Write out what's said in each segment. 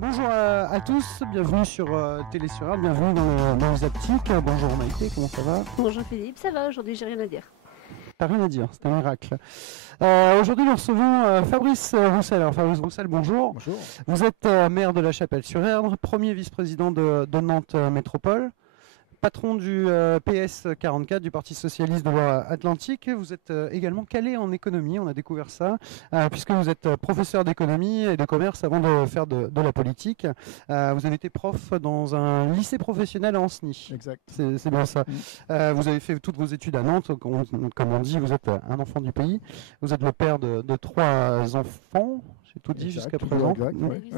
Bonjour à tous, bienvenue sur Télé sur Air, bienvenue dans le Zaptic. Bonjour Maïté, comment ça va? Bonjour Philippe, ça va, aujourd'hui j'ai rien à dire. T'as rien à dire, c'est un miracle. Aujourd'hui nous recevons Fabrice Roussel. Alors Fabrice Roussel, bonjour. Bonjour. Vous êtes maire de La Chapelle-sur-Erdre, premier vice-président de Nantes Métropole, patron du PS 44 du Parti Socialiste de Loire-Atlantique. Vous êtes également calé en économie, on a découvert ça, puisque vous êtes professeur d'économie et de commerce avant de faire de la politique. Vous avez été prof dans un lycée professionnel à Ancenis. Exact. C'est bien ça. Vous avez fait toutes vos études à Nantes, comme on dit, vous êtes un enfant du pays. Vous êtes le père de 3 enfants. J'ai tout dit jusqu'à présent.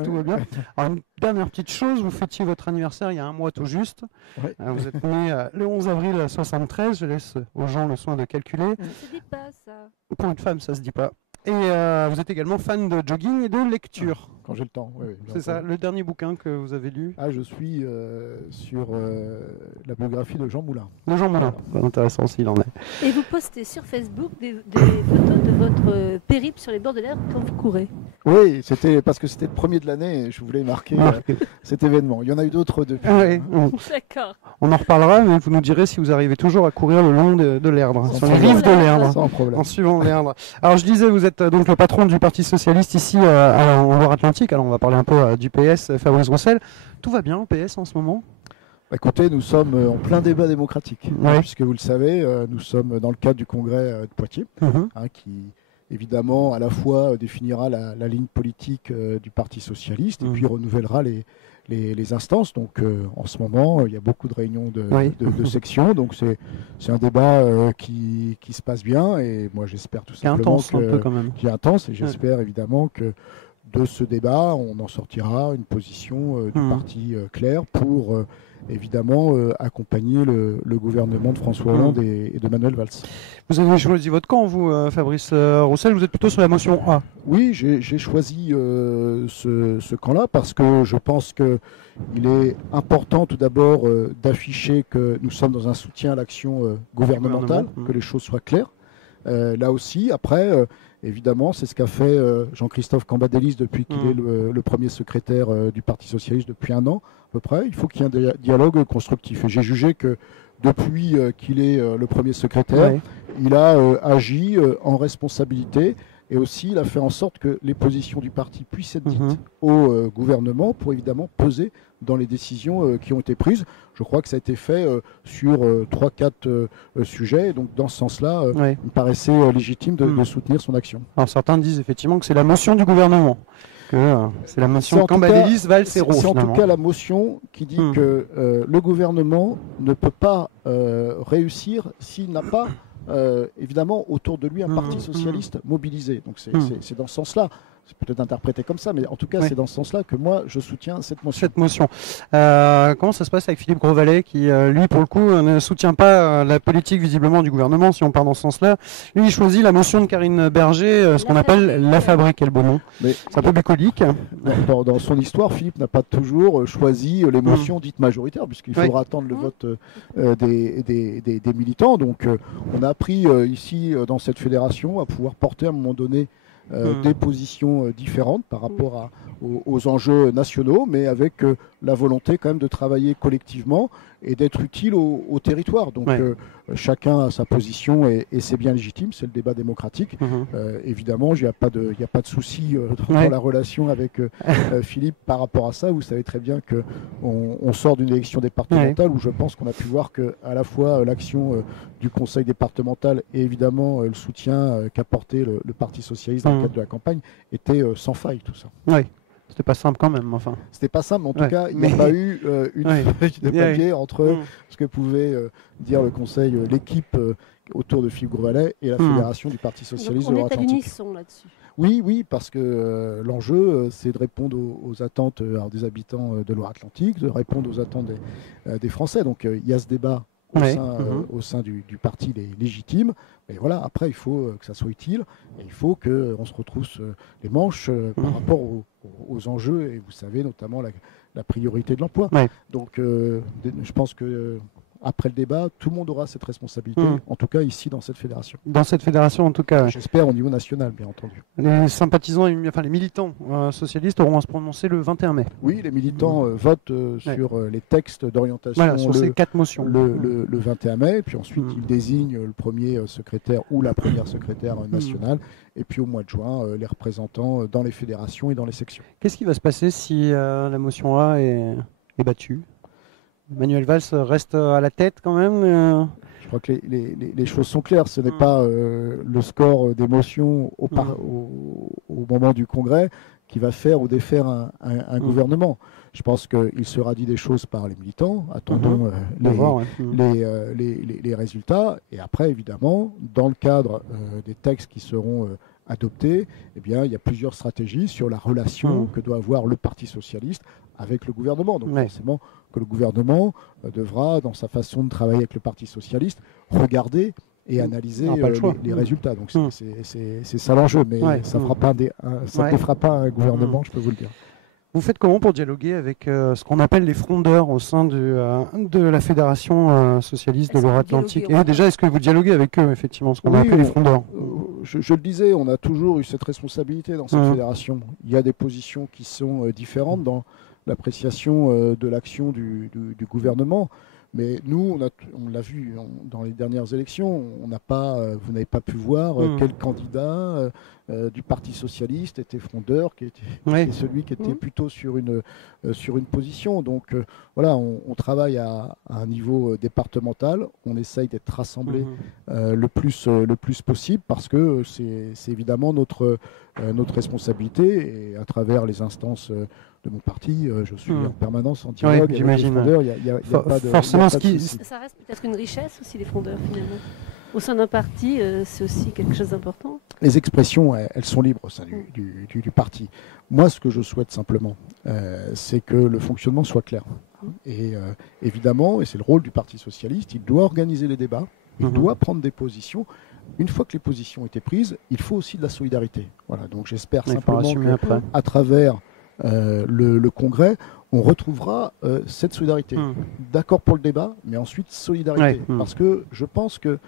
Tout va bien. Alors, une dernière petite chose, vous fêtiez votre anniversaire il y a un mois tout juste. Ouais. Vous êtes né le 11 avril 73. Je laisse aux gens le soin de calculer. Ça se dit pas ça. Pour une femme, ça se dit pas. Et vous êtes également fan de jogging et de lecture. Quand j'ai le temps, oui. C'est ça, le dernier bouquin que vous avez lu? Je suis sur la biographie de Jean Moulin. De Jean Moulin. Pas intéressant s'il en est. Et vous postez sur Facebook des photos de votre périple sur les bords de l'Erdre quand vous courez. Oui, c'était parce que c'était le premier de l'année et je voulais marquer cet événement. Il y en a eu d'autres depuis. D'accord. On en reparlera, mais vous nous direz si vous arrivez toujours à courir le long de l'Erdre, sur les rives de l'Erdre, sans problème. en suivant l'Erdre. Alors je disais, vous êtes donc le patron du Parti Socialiste ici en Loire-Atlantique. Alors on va parler un peu du PS, Fabrice Roussel. Tout va bien au PS en ce moment? Écoutez, nous sommes en plein débat démocratique, Oui. puisque vous le savez, nous sommes dans le cadre du congrès de Poitiers, qui évidemment à la fois définira la ligne politique du Parti Socialiste et puis renouvellera les instances. Donc en ce moment, il y a beaucoup de réunions de sections, donc c'est un débat qui se passe bien et moi j'espère tout simplement intense, un peu quand même. qui est intense et j'espère évidemment que de ce débat, on en sortira une position du parti claire pour évidemment accompagner le gouvernement de François Hollande et de Manuel Valls. Vous avez choisi votre camp, vous, Fabrice Roussel, vous êtes plutôt sur la motion A? Oui, j'ai choisi ce camp-là parce que je pense qu'il est important tout d'abord d'afficher que nous sommes dans un soutien à l'action gouvernementale, que les choses soient claires. Là aussi, après, évidemment, c'est ce qu'a fait Jean-Christophe Cambadélis depuis qu'il est le premier secrétaire du Parti Socialiste depuis 1 an à peu près. Il faut qu'il y ait un dialogue constructif. Et j'ai jugé que depuis qu'il est le premier secrétaire, il a agi en responsabilité et aussi il a fait en sorte que les positions du parti puissent être dites au gouvernement pour évidemment peser dans les décisions qui ont été prises. Je crois que ça a été fait sur 3-4 sujets. Et donc dans ce sens-là, il me paraissait légitime de soutenir son action. Alors certains disent effectivement que c'est la motion du gouvernement. C'est la motion Cambadélis, Valls et Roux. C'est en tout cas la motion qui dit que le gouvernement ne peut pas réussir s'il n'a pas évidemment autour de lui un parti socialiste mobilisé. Donc c'est dans ce sens-là. C'est peut-être interprété comme ça, mais en tout cas, c'est dans ce sens-là que moi, je soutiens cette motion. Comment ça se passe avec Philippe Grosvalet, qui, lui, pour le coup, ne soutient pas la politique, visiblement, du gouvernement, si on part dans ce sens-là. Lui, il choisit la motion de Karine Berger, ce qu'on appelle la fabrique, quel beau nom. C'est un peu bucolique. Dans son histoire, Philippe n'a pas toujours choisi les motions dites majoritaires, puisqu'il faudra attendre le vote des militants. Donc, on a appris ici, dans cette fédération, à pouvoir porter à un moment donné des positions différentes par rapport aux enjeux nationaux, mais avec la volonté quand même de travailler collectivement et d'être utile au territoire. Donc chacun a sa position et c'est bien légitime, c'est le débat démocratique. Évidemment, il n'y a pas de souci dans la relation avec Philippe par rapport à ça. Vous savez très bien qu'on sort d'une élection départementale où je pense qu'on a pu voir que à la fois l'action du conseil départemental et évidemment le soutien qu'apportait le Parti Socialiste dans le cadre de la campagne était sans faille tout ça. Oui. C'était pas simple quand même, enfin. C'était pas simple, mais en tout cas, il n'y a pas eu une feuille de papier entre ce que pouvait dire le Conseil, l'équipe autour de Philippe Grosvalet et la Fédération du Parti Socialiste de Loire-Atlantique. On est à l'unisson là-dessus. Oui, parce que l'enjeu, c'est de répondre aux attentes des habitants de Loire-Atlantique, de répondre aux attentes des Français. Donc il y a ce débat au sein du parti légitime. Mais voilà, après, il faut que ça soit utile et il faut qu'on se retrousse les manches par rapport aux enjeux et vous savez, notamment la priorité de l'emploi. Donc, je pense que après le débat, tout le monde aura cette responsabilité, en tout cas ici dans cette fédération. Dans cette fédération, en tout cas. J'espère au niveau national, bien entendu. Les sympathisants, enfin les militants socialistes auront à se prononcer le 21 mai. Oui, les militants votent sur les textes d'orientation voilà, sur ces 4 motions. Le 21 mai, puis ensuite ils désignent le premier secrétaire ou la première secrétaire nationale, et puis au mois de juin, les représentants dans les fédérations et dans les sections. Qu'est-ce qui va se passer si la motion A est battue? Manuel Valls reste à la tête quand même Je crois que les choses sont claires. Ce n'est pas le score des motions au moment du congrès qui va faire ou défaire un gouvernement. Je pense qu'il sera dit des choses par les militants. Attendons les résultats. Et après, évidemment, dans le cadre des textes qui seront adoptés, eh bien, il y a plusieurs stratégies sur la relation que doit avoir le Parti socialiste avec le gouvernement. Donc forcément que le gouvernement devra, dans sa façon de travailler avec le Parti socialiste, regarder et analyser les résultats. Donc c'est ça l'enjeu, mais ça ne fera pas un gouvernement, je peux vous le dire. Vous faites comment pour dialoguer avec ce qu'on appelle les frondeurs au sein de la Fédération socialiste de Loire-Atlantique? Et déjà, est-ce que vous dialoguez avec eux, effectivement, ce qu'on appelle les frondeurs? Je le disais, on a toujours eu cette responsabilité dans cette fédération. Il y a des positions qui sont différentes dans l'appréciation de l'action du gouvernement. Mais nous, on l'a vu dans les dernières élections, vous n'avez pas pu voir quel candidat du Parti socialiste était frondeur, qui était celui qui était plutôt sur une position. Donc voilà, on travaille à un niveau départemental, on essaye d'être rassemblés le plus possible, parce que c'est évidemment notre responsabilité, et à travers les instances de mon parti, je suis en permanence en dialogue avec les frondeurs. Il y a pas de forcément ça reste peut-être une richesse aussi, les frondeurs, finalement. Au sein d'un parti, c'est aussi quelque chose d'important. Les expressions, elles sont libres au sein du parti. Moi, ce que je souhaite simplement, c'est que le fonctionnement soit clair. Et évidemment, et c'est le rôle du Parti socialiste, il doit organiser les débats, il doit prendre des positions. Une fois que les positions ont été prises, il faut aussi de la solidarité. Voilà, donc j'espère simplement qu'à travers le congrès, on retrouvera cette solidarité. D'accord pour le débat, mais ensuite solidarité. Parce que je pense que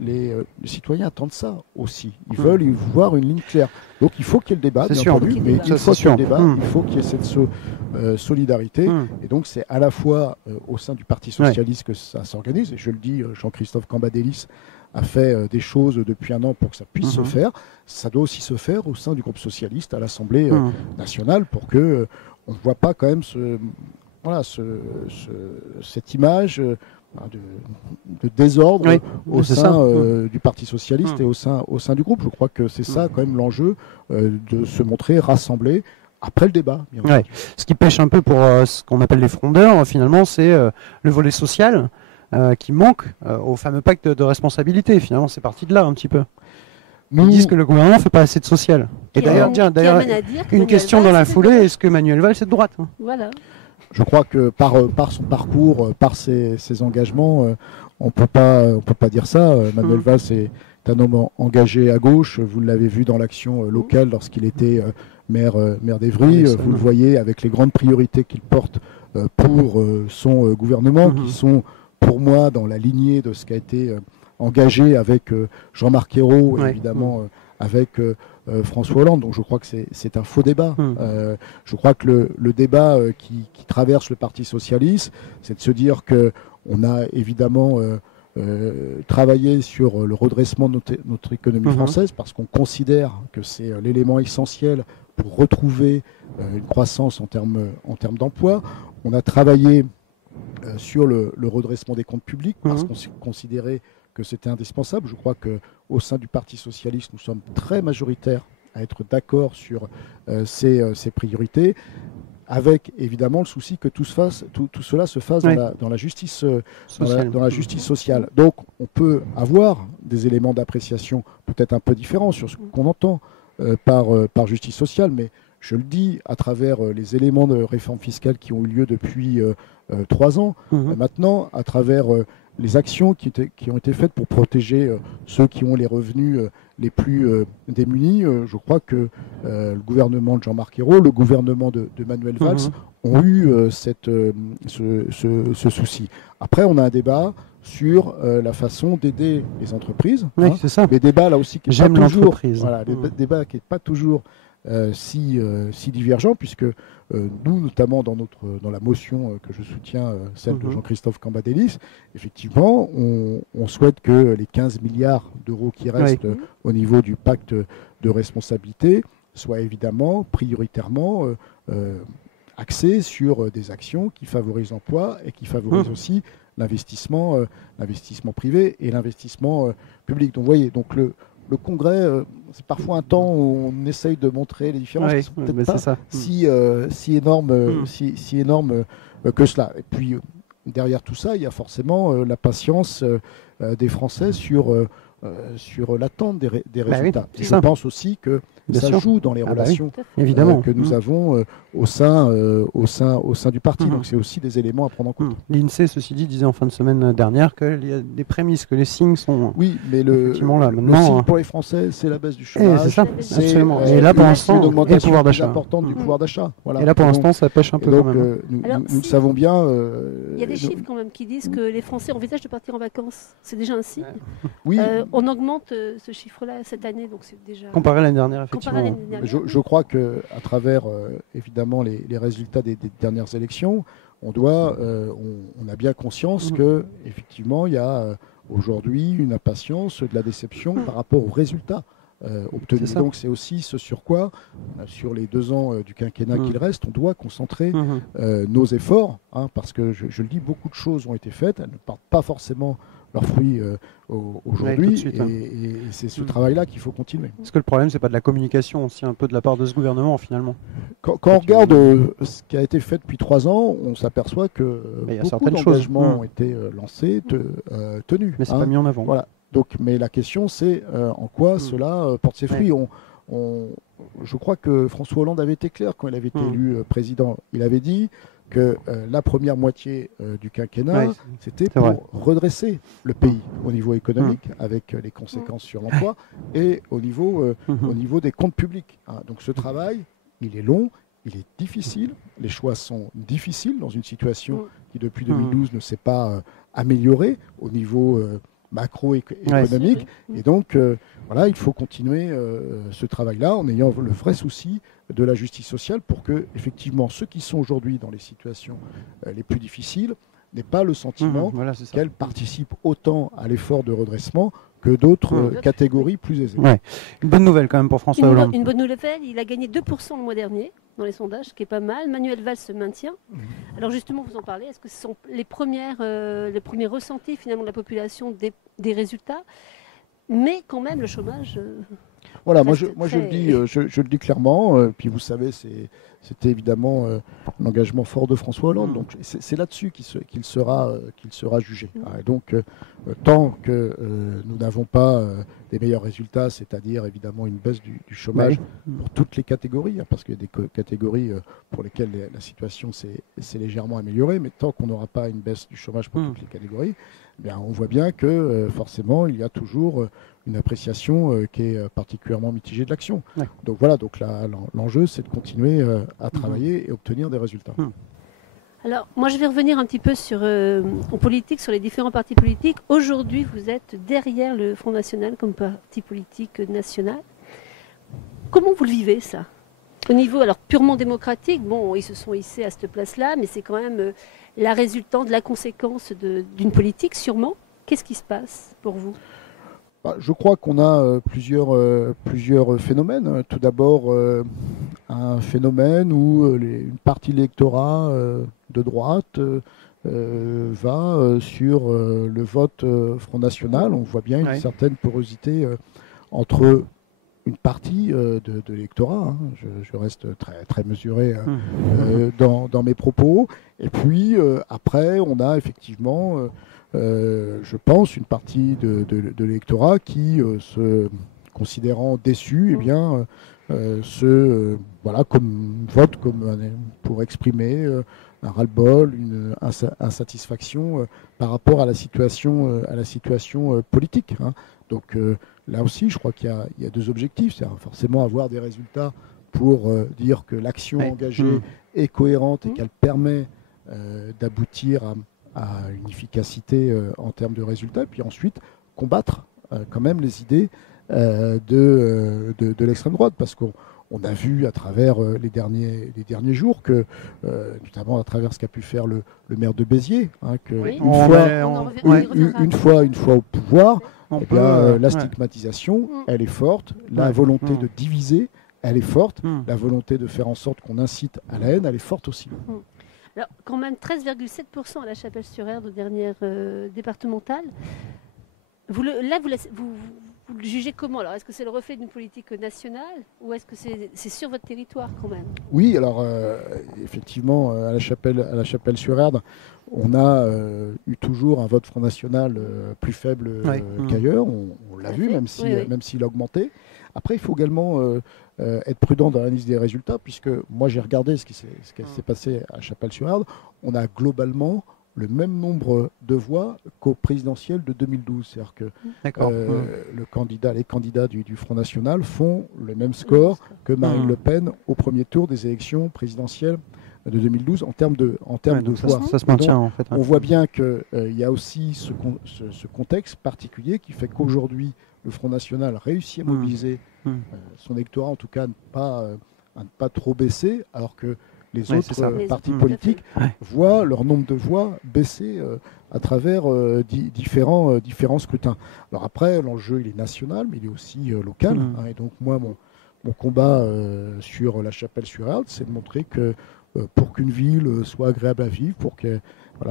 les citoyens attendent ça aussi. Ils veulent y voir une ligne claire. Donc il faut qu'il y ait le débat, bien entendu, mais une fois qu'il y a le débat, il faut qu'il y ait cette solidarité. Et donc c'est à la fois au sein du Parti socialiste que ça s'organise. Et je le dis, Jean-Christophe Cambadélis a fait des choses depuis un an pour que ça puisse se faire. Ça doit aussi se faire au sein du groupe socialiste à l'Assemblée nationale, pour que on ne voit pas quand même cette image de désordre au sein du Parti socialiste et au sein du groupe. Je crois que c'est ça quand même l'enjeu, de se montrer rassemblé après le débat. Ce qui pêche un peu pour ce qu'on appelle les frondeurs, finalement, c'est le volet social qui manque au fameux pacte de responsabilité. Finalement, c'est parti de là un petit peu. Ils disent que le gouvernement ne fait pas assez de social. Et d'ailleurs, une question dans la foulée, est-ce que Manuel Valls est de droite? Voilà. Je crois que par son parcours, par ses engagements, on peut pas dire ça. Manuel Valls est un homme engagé à gauche. Vous l'avez vu dans l'action locale lorsqu'il était maire d'Evry. Vous le voyez avec les grandes priorités qu'il porte pour son gouvernement, qui sont pour moi dans la lignée de ce qui a été engagé avec Jean-Marc Ayrault, et évidemment avec François Hollande. Donc je crois que c'est un faux débat. Je crois que le débat qui traverse le Parti socialiste, c'est de se dire qu'on a évidemment travaillé sur le redressement de notre économie française, parce qu'on considère que c'est l'élément essentiel pour retrouver une croissance en termes d'emploi. On a travaillé sur le redressement des comptes publics, parce qu'on considérait que c'était indispensable. Je crois qu'au sein du Parti socialiste, nous sommes très majoritaires à être d'accord sur ces priorités, avec évidemment le souci que tout cela se fasse dans la justice sociale. Donc on peut avoir des éléments d'appréciation peut-être un peu différents sur ce qu'on entend par justice sociale, mais je le dis, à travers les éléments de réforme fiscale qui ont eu lieu depuis 3 ans, maintenant, à travers les actions qui ont été faites pour protéger ceux qui ont les revenus les plus démunis, je crois que le gouvernement de Jean-Marc Ayrault, le gouvernement de Manuel Valls ont eu ce souci. Après, on a un débat sur la façon d'aider les entreprises. Oui, c'est ça. Les débats là aussi qui J'aime l'entreprise. Voilà, les débats qui n'est pas toujours si divergents, puisque nous, notamment dans la motion que je soutiens, celle de Jean-Christophe Cambadélis, effectivement, on souhaite que les 15 milliards d'euros qui restent au niveau du pacte de responsabilité soient évidemment prioritairement axés sur des actions qui favorisent l'emploi et qui favorisent aussi l'investissement privé et l'investissement public. Donc, vous voyez, le Congrès, c'est parfois un temps où on essaye de montrer les différences qui sont peut-être pas si énormes que cela. Et puis, derrière tout ça, il y a forcément la patience des Français sur l'attente des résultats. Oui, je pense aussi que ça joue dans les relations que nous avons au sein du parti. Donc c'est aussi des éléments à prendre en compte. L'INSEE, ceci dit, disait en fin de semaine dernière qu'il y a des prémices, que les signes sont effectivement là. Le signe pour les Français, c'est la baisse du chômage. C'est ça, absolument. Et là, pour l'instant, une augmentation plus importante du pouvoir d'achat. Voilà. Et là, pour l'instant, ça pêche un peu quand même. Nous le savons bien. Il y a des chiffres quand même qui disent que les Français envisagent de partir en vacances. C'est déjà un signe. Oui. On augmente ce chiffre-là cette année, donc c'est déjà... Comparé à l'année dernière, effectivement. Je crois qu'à travers, évidemment, les résultats des dernières élections, on a bien conscience que, effectivement, il y a aujourd'hui une impatience, de la déception par rapport aux résultats obtenus. Donc c'est aussi ce sur quoi, sur les 2 ans du quinquennat qu'il reste, on doit concentrer nos efforts, parce que je le dis, beaucoup de choses ont été faites, elles ne portent pas forcément leurs fruits aujourd'hui, et c'est ce travail-là qu'il faut continuer. Est-ce que le problème, c'est pas de la communication aussi un peu de la part de ce gouvernement finalement? Quand on regarde ce qui a été fait depuis 3 ans, on s'aperçoit que beaucoup d'engagements ont été lancés, tenus. Mais c'est pas mis en avant. Voilà. Donc, mais la question, c'est en quoi cela porte ses fruits. Je crois que François Hollande avait été clair quand il avait été élu président. Il avait dit que la première moitié du quinquennat, c'était pour redresser le pays au niveau économique, avec les conséquences sur l'emploi, et au niveau des comptes publics. Donc ce travail, il est long, il est difficile, les choix sont difficiles dans une situation qui depuis 2012 ne s'est pas améliorée au niveau macroéconomique. Et donc, il faut continuer ce travail-là en ayant le vrai souci de la justice sociale pour que, effectivement, ceux qui sont aujourd'hui dans les situations les plus difficiles n'aient pas le sentiment qu'elles participent autant à l'effort de redressement que d'autres catégories plus aisées. Une bonne nouvelle quand même pour François Hollande. Une bonne nouvelle, il a gagné 2% le mois dernier dans les sondages, ce qui est pas mal. Manuel Valls se maintient. Alors justement, vous en parlez, est-ce que ce sont les premiers ressentis finalement de la population des résultats? Mais quand même, le chômage... Voilà, moi je le dis clairement, puis vous savez, c'était évidemment l'engagement fort de François Hollande, donc c'est là-dessus qu'il sera jugé. Et donc, tant que nous n'avons pas des meilleurs résultats, c'est-à-dire évidemment une baisse du chômage pour toutes les catégories, parce qu'il y a des catégories pour lesquelles la situation s'est légèrement améliorée, mais tant qu'on n'aura pas une baisse du chômage pour toutes les catégories, on voit bien que forcément il y a toujours une appréciation qui est particulièrement mitigée de l'action. Donc voilà, l'enjeu c'est de continuer à travailler et obtenir des résultats. Alors moi je vais revenir un petit peu en politique, sur les différents partis politiques. Aujourd'hui vous êtes derrière le Front National comme parti politique national. Comment vous le vivez ça? Au niveau purement démocratique, ils se sont hissés à cette place-là, mais c'est quand même la résultante de la conséquence d'une politique sûrement. Qu'est-ce qui se passe pour vous? Je crois qu'on a plusieurs phénomènes. Tout d'abord, un phénomène où une partie de l'électorat de droite va sur le vote Front National. On voit bien une certaine porosité entre une partie de l'électorat. Je reste très mesuré dans mes propos. Et puis, après, on a effectivement... je pense, une partie de l'électorat qui, se considérant déçu, vote pour exprimer un ras-le-bol, une insatisfaction par rapport à la situation politique. Hein. Donc là aussi, je crois qu'il y a deux objectifs, c'est forcément avoir des résultats pour dire que l'action engagée est cohérente et qu'elle permet d'aboutir à une efficacité en termes de résultats, et puis ensuite combattre quand même les idées de l'extrême droite, parce qu'on a vu à travers les derniers jours que, notamment à travers ce qu'a pu faire le maire de Béziers, hein, que une fois au pouvoir, la stigmatisation, elle est forte, la volonté de diviser, elle est forte, la volonté de faire en sorte qu'on incite à la haine, elle est forte aussi. Alors, quand même 13,7% à la Chapelle-sur-Erdre aux dernières départementales. Vous le jugez comment alors? Est-ce que c'est le reflet d'une politique nationale ou est-ce que c'est sur votre territoire quand même? Oui, alors effectivement, à la Chapelle-sur-Erdre, on a eu toujours un vote Front National plus faible qu'ailleurs. On l'a vu, même s'il a augmenté. Après, il faut également être prudent dans l'analyse des résultats, puisque moi j'ai regardé ce qui s'est passé à Chapelle-sur-Erdre. On a globalement le même nombre de voix qu'au présidentiel de 2012. C'est-à-dire que les candidats du Front National font le même score que Marine Le Pen au premier tour des élections présidentielles de 2012 en termes de voix. Ça se maintient en fait. On voit bien qu'il y a aussi ce contexte particulier qui fait qu'aujourd'hui, le Front National réussit à mobiliser son électorat, en tout cas à ne pas trop baisser, alors que les autres partis politiques voient leur nombre de voix baisser à travers différents scrutins. Alors après, l'enjeu, il est national, mais il est aussi local. Et donc moi, mon combat sur la Chapelle-sur-Erdre, c'est de montrer que pour qu'une ville soit agréable à vivre, pour que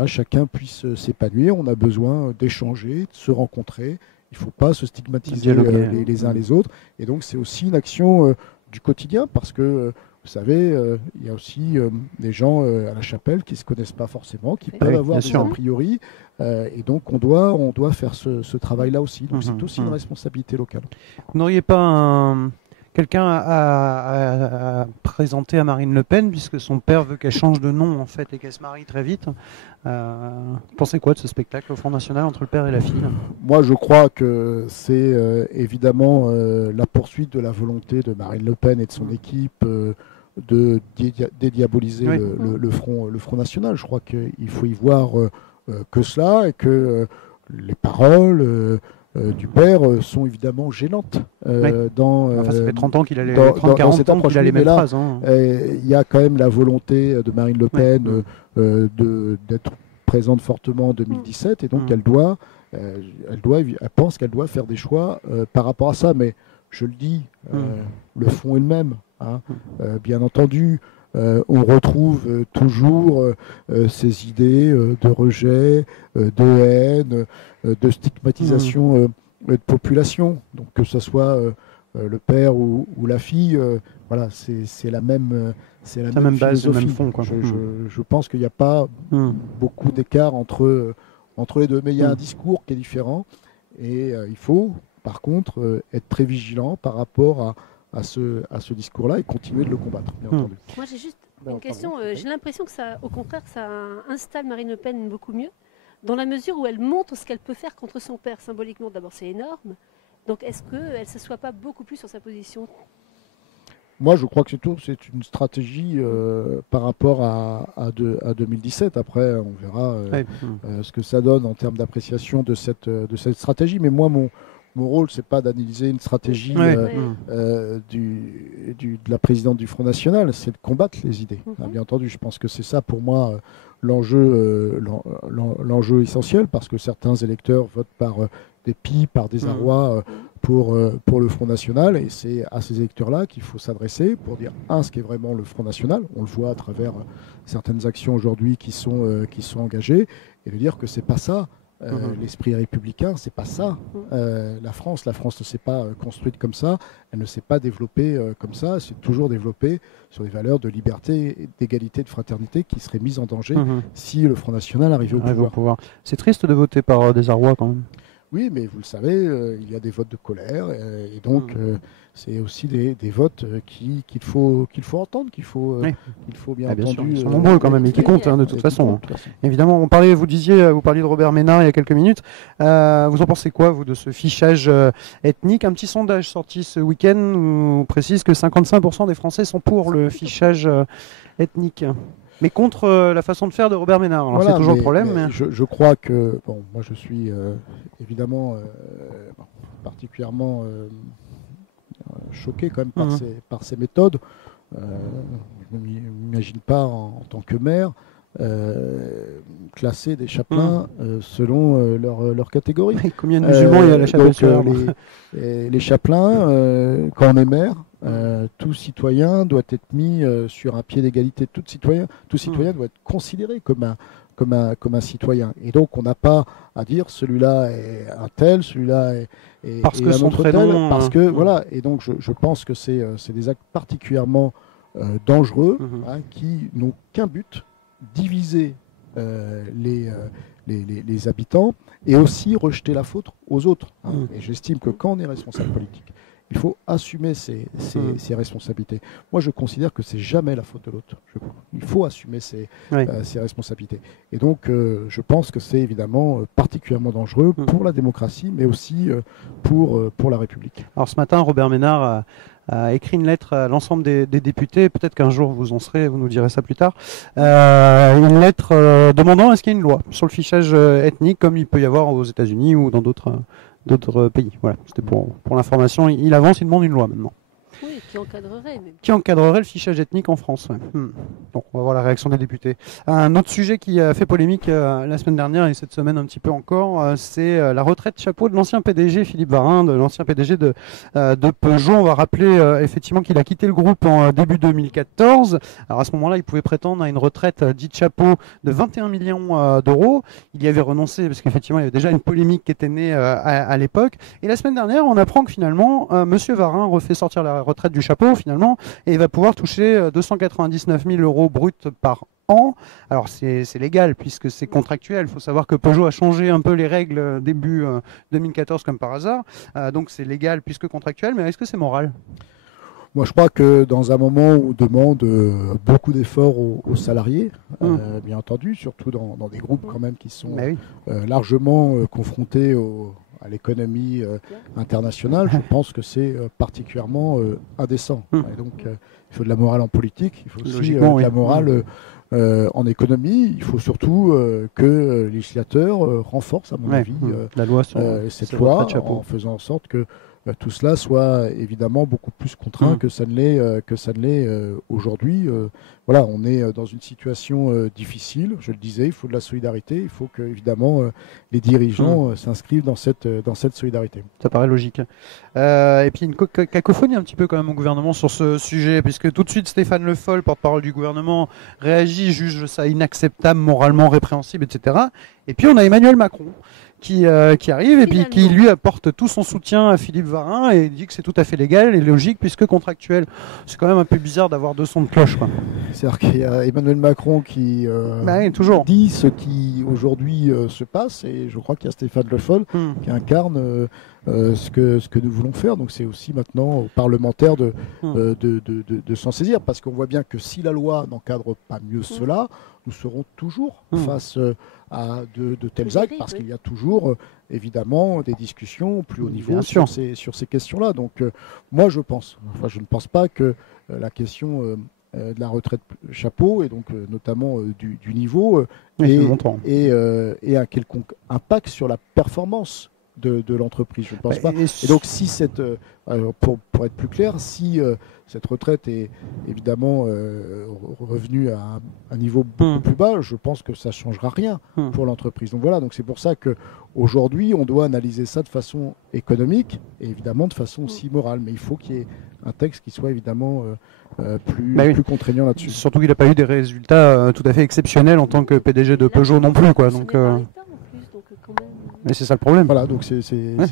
chacun puisse s'épanouir, on a besoin d'échanger, de se rencontrer. Il ne faut pas se stigmatiser les uns les autres. Et donc c'est aussi une action du quotidien, parce que vous savez, il y a aussi des gens à la Chapelle qui ne se connaissent pas forcément, qui peuvent avoir des a priori, et donc on doit faire ce travail-là aussi. Donc c'est aussi une responsabilité locale. Vous n'auriez pas quelqu'un à présenter à Marine Le Pen, puisque son père veut qu'elle change de nom en fait et qu'elle se marie très vite. Vous pensez quoi de ce spectacle au Front National entre le père et la fille? Moi, je crois que c'est évidemment la poursuite de la volonté de Marine Le Pen et de son équipe de dédiaboliser le Front National. Je crois qu'il faut y voir que cela, et que les paroles du père sont évidemment gênantes. Ça fait 30 ans qu'il a les 40 ans qu'il a les mêmes phrases. Il y a quand même la volonté de Marine Le Pen d'être présente fortement en 2017, et donc elle pense qu'elle doit faire des choix par rapport à ça. Mais je le dis, le fond est le même. Bien entendu, on retrouve toujours ces idées de rejet, de haine, de stigmatisation de population. Donc que ce soit le père ou la fille, c'est la même base, le même fond. Je pense qu'il n'y a pas beaucoup d'écart entre les deux, mais il y a un discours qui est différent, et il faut par contre être très vigilant par rapport à ce discours-là et continuer de le combattre, bien entendu. Moi, j'ai juste une question. J'ai l'impression que au contraire, ça installe Marine Le Pen beaucoup mieux, dans la mesure où elle montre ce qu'elle peut faire contre son père symboliquement. D'abord, c'est énorme. Donc, est-ce qu'elle ne s'assoit pas beaucoup plus sur sa position? Moi, je crois que c'est une stratégie par rapport à 2017. Après, on verra ce que ça donne en termes d'appréciation de cette stratégie. Mais moi, mon rôle, c'est pas d'analyser une stratégie de la présidente du Front National, c'est de combattre les idées. Bien entendu, je pense que c'est ça pour moi l'enjeu essentiel, parce que certains électeurs votent par dépit, par désarroi pour le Front National, et c'est à ces électeurs-là qu'il faut s'adresser pour dire ce qu'est vraiment le Front National. On le voit à travers certaines actions aujourd'hui qui sont engagées, et de dire que c'est pas ça. L'esprit républicain, c'est pas ça. La France ne s'est pas construite comme ça, elle ne s'est pas développée comme ça, elle s'est toujours développée sur des valeurs de liberté, d'égalité, de fraternité qui seraient mises en danger si le Front National arrivait au pouvoir. C'est triste de voter par désarroi quand même. Oui, mais vous le savez, il y a des votes de colère, et donc c'est aussi des votes qu'il faut entendre, qu'il faut bien entendu. Sûr, ils sont nombreux quand même, et qui comptent de toute façon. Évidemment, vous parliez de Robert Ménard il y a quelques minutes. Vous en pensez quoi, vous, de ce fichage ethnique? Un petit sondage sorti ce week-end où précise que 55% des Français sont pour le fichage ethnique. Mais contre la façon de faire de Robert Ménard. Alors, c'est toujours le problème. Mais... Je crois que, moi je suis évidemment particulièrement choqué quand même par ces méthodes. Je ne m'imagine pas en tant que maire classer des chapelains selon leur catégorie. Mais combien de musulmans il y a à la chapelle? Les chapelains, quand on est maire, tout citoyen doit être mis sur un pied d'égalité. Tout citoyen doit être considéré comme un citoyen. Et donc on n'a pas à dire celui-là est un tel, celui-là est parce que un son autre prénom, tel, parce que voilà. Et donc je pense que c'est des actes particulièrement dangereux qui n'ont qu'un but: diviser les habitants et aussi rejeter la faute aux autres. Et j'estime que quand on est responsable politique, il faut assumer ses responsabilités. Moi, je considère que c'est jamais la faute de l'autre. Il faut assumer ses responsabilités. Et donc, je pense que c'est évidemment particulièrement dangereux pour la démocratie, mais aussi pour la République. Alors ce matin, Robert Ménard a écrit une lettre à l'ensemble des députés. Peut-être qu'un jour vous en serez, vous nous direz ça plus tard. Une lettre demandant est-ce qu'il y a une loi sur le fichage ethnique, comme il peut y avoir aux États-Unis ou dans d'autres pays. Voilà, c'était pour l'information. Il avance, il demande une loi maintenant. Oui, qui encadrerait. Qui encadrerait le fichage ethnique en France. Donc on va voir la réaction des députés. Un autre sujet qui a fait polémique la semaine dernière et cette semaine un petit peu encore, c'est la retraite chapeau de l'ancien PDG Philippe Varin, de l'ancien PDG de Peugeot. On va rappeler effectivement qu'il a quitté le groupe en début 2014. Alors à ce moment-là, il pouvait prétendre à une retraite dite chapeau de 21 millions d'euros. Il y avait renoncé parce qu'effectivement il y avait déjà une polémique qui était née à l'époque. Et la semaine dernière, on apprend que finalement, Monsieur Varin refait sortir la retraite du chapeau finalement et il va pouvoir toucher 299 000 euros bruts par an. Alors c'est légal puisque c'est contractuel. Il faut savoir que Peugeot a changé un peu les règles début 2014 comme par hasard. Donc c'est légal puisque contractuel, mais est-ce que c'est moral ? Moi, je crois que dans un moment où on demande beaucoup d'efforts aux salariés, bien entendu, surtout dans des groupes quand même qui sont largement confrontés à l'économie internationale, je pense que c'est particulièrement indécent. Et donc, il faut de la morale en politique, il faut aussi de la morale en économie. Il faut surtout que les législateurs renforcent, à mon avis, la loi cette loi en faisant en sorte que tout cela soit évidemment beaucoup plus contraint que ça ne l'est aujourd'hui. Voilà, on est dans une situation difficile, je le disais, il faut de la solidarité, il faut que évidemment les dirigeants s'inscrivent dans cette solidarité. Ça paraît logique. Et puis une cacophonie un petit peu quand même au gouvernement sur ce sujet, puisque tout de suite Stéphane Le Foll, porte-parole du gouvernement, réagit, juge ça inacceptable, moralement répréhensible, etc. Et puis on a Emmanuel Macron qui arrive et puis qui lui apporte tout son soutien à Philippe Varin et dit que c'est tout à fait légal et logique puisque contractuel. C'est quand même un peu bizarre d'avoir deux sons de cloche, quoi. C'est-à-dire qu'il y a Emmanuel Macron qui dit ce qui aujourd'hui se passe et je crois qu'il y a Stéphane Le Foll qui incarne ce que nous voulons faire. Donc c'est aussi maintenant aux parlementaires de s'en saisir parce qu'on voit bien que si la loi n'encadre pas mieux cela, nous serons toujours face à de tels actes parce qu'il y a toujours évidemment des discussions au plus haut niveau sur ces questions-là. Donc moi je ne pense pas que la question de la retraite chapeau et donc notamment du niveau et un quelconque impact sur la performance de l'entreprise. Je ne pense pas. Et donc si pour être plus clair, si cette retraite est évidemment revenue à un niveau beaucoup plus bas, je pense que ça ne changera rien pour l'entreprise. Donc voilà, donc c'est pour ça qu'aujourd'hui, on doit analyser ça de façon économique et évidemment de façon aussi morale. Mais il faut qu'il y ait un texte qui soit évidemment plus contraignant là-dessus. Surtout qu'il n'a pas eu des résultats tout à fait exceptionnels en tant que PDG de Peugeot non plus, quoi. Donc, mais c'est ça le problème. Voilà, donc c'est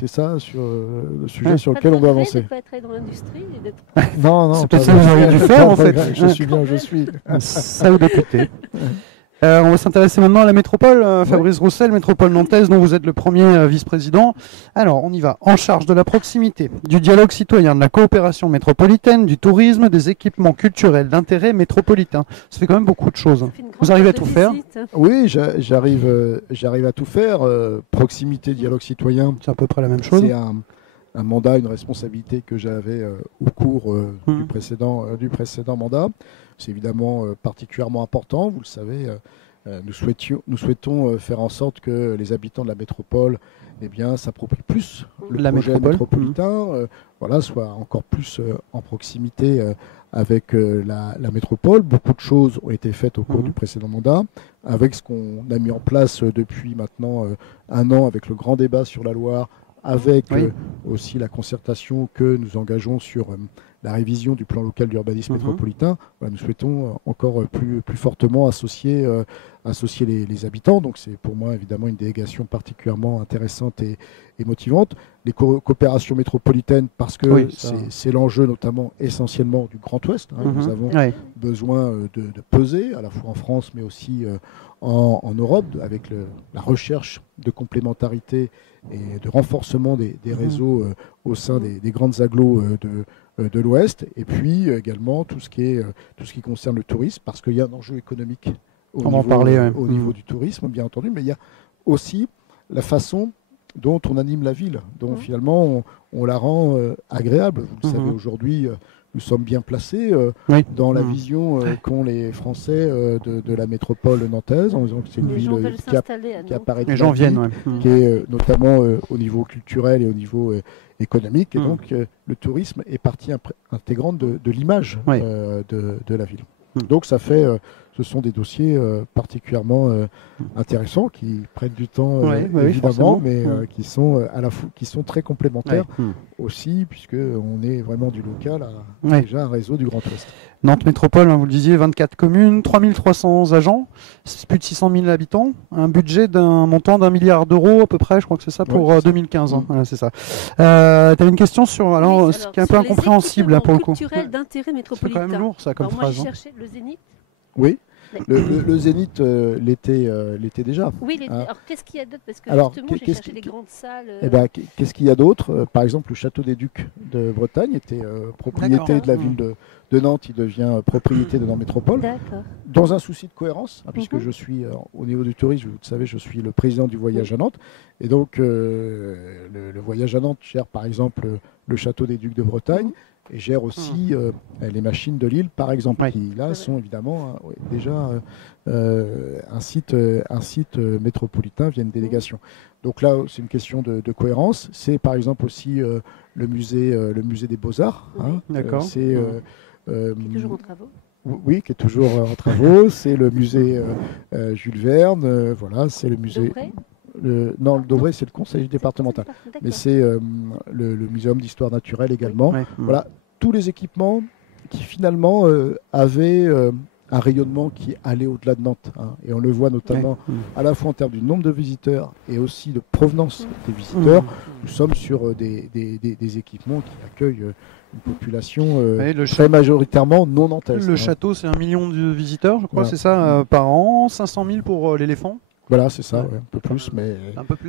ça sur le sujet sur lequel on doit avancer. De pas être dans l'industrie et d'être... Non, c'est peut-être ça que vous auriez dû faire en fait. Je suis bien, je suis. Ça ou député. On va s'intéresser maintenant à la métropole. Fabrice Roussel, métropole nantaise, dont vous êtes le premier vice-président. Alors, on y va. En charge de la proximité, du dialogue citoyen, de la coopération métropolitaine, du tourisme, des équipements culturels d'intérêt métropolitain. Ça fait quand même beaucoup de choses. Vous arrivez à tout faire? Oui, j'arrive à tout faire. Proximité, dialogue citoyen, c'est à peu près la même chose. C'est un mandat, une responsabilité que j'avais au cours du précédent mandat. C'est évidemment particulièrement important, vous le savez. Nous souhaitons faire en sorte que les habitants de la métropole s'approprient plus le projet métropolitain, soit encore plus en proximité avec la métropole. Beaucoup de choses ont été faites au cours du précédent mandat, avec ce qu'on a mis en place depuis maintenant 1 an avec le grand débat sur la Loire, avec aussi la concertation que nous engageons sur la révision du plan local d'urbanisme métropolitain. Nous souhaitons encore plus fortement associer les habitants. Donc c'est pour moi évidemment une délégation particulièrement intéressante et motivante. Les coopérations métropolitaines, parce que c'est l'enjeu notamment essentiellement du Grand Ouest. Nous avons besoin de peser, à la fois en France mais aussi en Europe, avec la recherche de complémentarité et de renforcement des réseaux au sein des grandes agglos de l'Ouest, et puis également tout ce qui concerne le tourisme, parce qu'il y a un enjeu économique au niveau du tourisme, bien entendu, mais il y a aussi la façon dont on anime la ville, dont finalement on la rend agréable. Vous le savez, aujourd'hui, nous sommes bien placés dans la vision qu'ont les Français de la métropole nantaise, en disant que c'est une ville qui apparaît, qui est notamment au niveau culturel et au niveau économique, et donc le tourisme est partie intégrante de l'image de la ville. Donc ça fait, ce sont des dossiers particulièrement intéressants, qui prennent du temps évidemment, mais qui sont qui sont très complémentaires aussi, puisque on est vraiment du local à déjà un réseau du Grand Ouest. Nantes Métropole, vous le disiez, 24 communes, 3300 agents, plus de 600 000 habitants, un budget d'un montant d'1 milliard d'euros à peu près, je crois que c'est ça, pour 2015. C'est ça. Tu avais une question sur ce qui est un peu incompréhensible là, pour le coup. Culturel d'intérêt métropolitain. C'est quand même lourd ça comme phrase. Moi j'ai cherché le Zénith. Oui. Le Zénith l'était déjà. Oui, alors qu'est-ce qu'il y a d'autre? Parce que justement, j'ai cherché les grandes salles. Qu'est-ce qu'il y a d'autre? Par exemple, le château des Ducs de Bretagne était propriété de la ville de Nantes. Il devient propriété de Nantes Métropole. Dans un souci de cohérence, puisque je suis, au niveau du tourisme, vous le savez, je suis le président du voyage à Nantes. Et donc, le voyage à Nantes gère par exemple le château des Ducs de Bretagne. Et gère aussi les machines de Lille, par exemple, qui là sont évidemment déjà un site métropolitain via une délégation. Donc là, c'est une question de cohérence. C'est par exemple aussi le musée des Beaux-Arts. C'est toujours en travaux. Oui, qui est toujours en travaux. C'est le musée Jules Verne. Voilà, c'est le musée. Le Dauvray, c'est le conseil départemental. Mais c'est le muséum d'histoire naturelle également. Voilà, tous les équipements qui finalement avaient un rayonnement qui allait au-delà de Nantes. Et on le voit notamment à la fois en termes du nombre de visiteurs et aussi de provenance des visiteurs. Nous sommes sur des équipements qui accueillent une population très majoritairement non nantaise. Le château, c'est 1 million de visiteurs, je crois, c'est ça, par an. 500 000 pour l'éléphant. Voilà, c'est ça, un peu plus, mais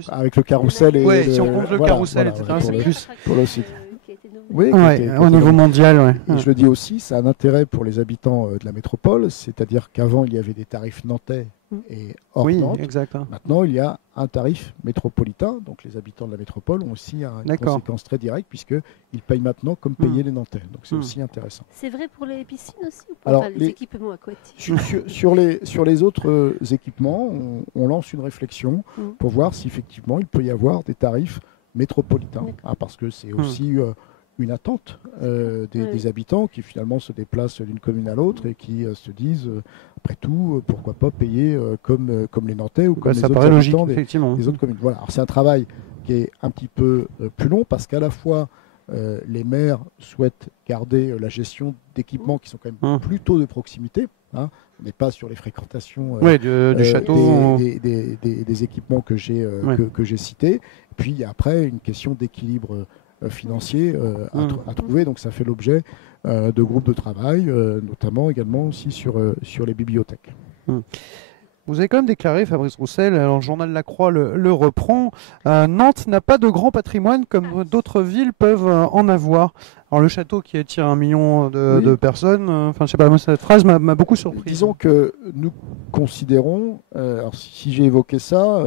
avec le carrousel et si on compte le carrousel, etc., c'est plus pour le site. Oui, au niveau mondial. Et je le dis aussi, ça a un intérêt pour les habitants de la métropole, c'est-à-dire qu'avant il y avait des tarifs nantais et hors Nantes. Maintenant il y a un tarif métropolitain, donc les habitants de la métropole ont aussi une conséquence très directe puisqu'ils payent maintenant comme payaient les Nantais. Donc c'est aussi intéressant. C'est vrai pour les piscines aussi ou pour les équipements aquatiques? Sur les autres équipements, on lance une réflexion pour voir si effectivement il peut y avoir des tarifs métropolitains, parce que c'est aussi une attente des habitants qui finalement se déplacent d'une commune à l'autre et qui se disent, après tout, pourquoi pas payer comme les Nantais ou comme les autres habitants des autres communes. Voilà. Alors c'est un travail qui est un petit peu plus long parce qu'à la fois les maires souhaitent garder la gestion d'équipements qui sont quand même plutôt de proximité. On n'est pas sur les fréquentations du château des équipements que j'ai cités. Puis il y a après une question d'équilibre financier à trouver. Donc ça fait l'objet de groupes de travail, notamment également aussi sur les bibliothèques. Vous avez quand même déclaré, Fabrice Roussel, alors le journal La Croix le reprend, Nantes n'a pas de grand patrimoine comme d'autres villes peuvent en avoir. Alors le château qui attire 1 million de personnes, enfin je sais pas, moi cette phrase m'a beaucoup surpris. Disons que nous considérons, alors si j'ai évoqué ça...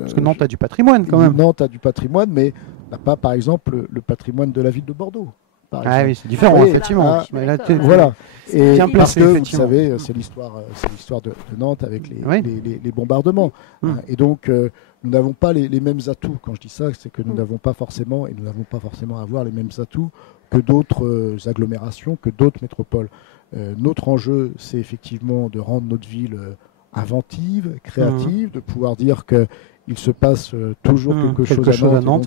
Parce que Nantes a du patrimoine quand même. Nantes a du patrimoine, mais n'a pas par exemple le patrimoine de la ville de Bordeaux. Ah oui, c'est différent, effectivement. Voilà. Et bien parce placé, que, vous savez, c'est l'histoire de Nantes avec les bombardements. Et donc, nous n'avons pas les mêmes atouts. Quand je dis ça, c'est que nous n'avons pas forcément, et nous n'avons pas forcément à avoir les mêmes atouts que d'autres agglomérations, que d'autres métropoles. Notre enjeu, c'est effectivement de rendre notre ville inventive, créative, de pouvoir dire qu'il se passe toujours quelque chose à Nantes.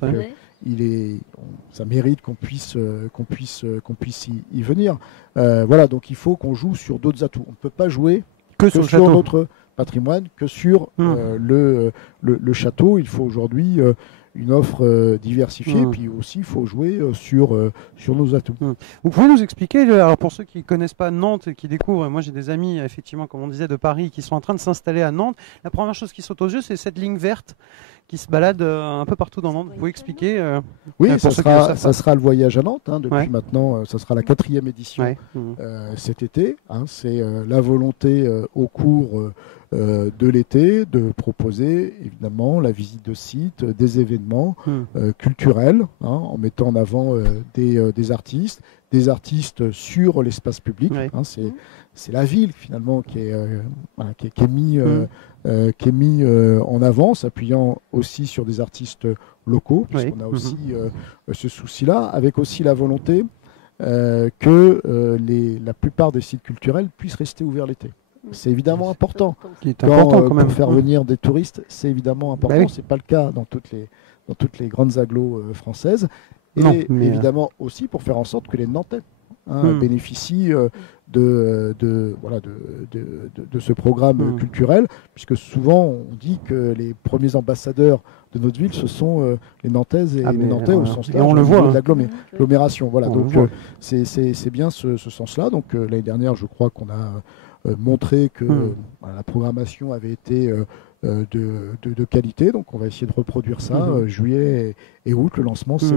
Ça mérite qu'on puisse y venir. Voilà, donc il faut qu'on joue sur d'autres atouts. On ne peut pas jouer que sur notre patrimoine, que sur le château. Il faut aujourd'hui une offre diversifiée, puis aussi il faut jouer sur nos atouts. Vous pouvez nous expliquer, alors pour ceux qui ne connaissent pas Nantes et qui découvrent, moi j'ai des amis effectivement comme on disait de Paris qui sont en train de s'installer à Nantes, la première chose qui saute aux yeux c'est cette ligne verte qui se balade un peu partout dans Nantes. Vous pouvez expliquer Oui, ça sera le voyage à Nantes, depuis maintenant, ça sera la 4e édition cet été. C'est la volonté au cours de l'été de proposer évidemment la visite de sites, des événements culturels, en mettant en avant des artistes sur l'espace public. C'est la ville finalement qui est mis en avant, s'appuyant aussi sur des artistes locaux, puisqu'on a aussi ce souci-là, avec aussi la volonté que la plupart des sites culturels puissent rester ouverts l'été. C'est évidemment important. Quand même. Pour faire venir des touristes, c'est évidemment important. C'est pas le cas dans toutes les grandes agglos françaises. Et évidemment aussi pour faire en sorte que les Nantais bénéficient de ce programme culturel, puisque souvent on dit que les premiers ambassadeurs de notre ville, ce sont les Nantaises et les Nantais au sens large, on le voit, de l'agglomération. Voilà, donc c'est bien ce sens-là. Donc l'année dernière, je crois qu'on a montré que la programmation avait été de qualité, donc on va essayer de reproduire ça juillet et août. Le lancement c'est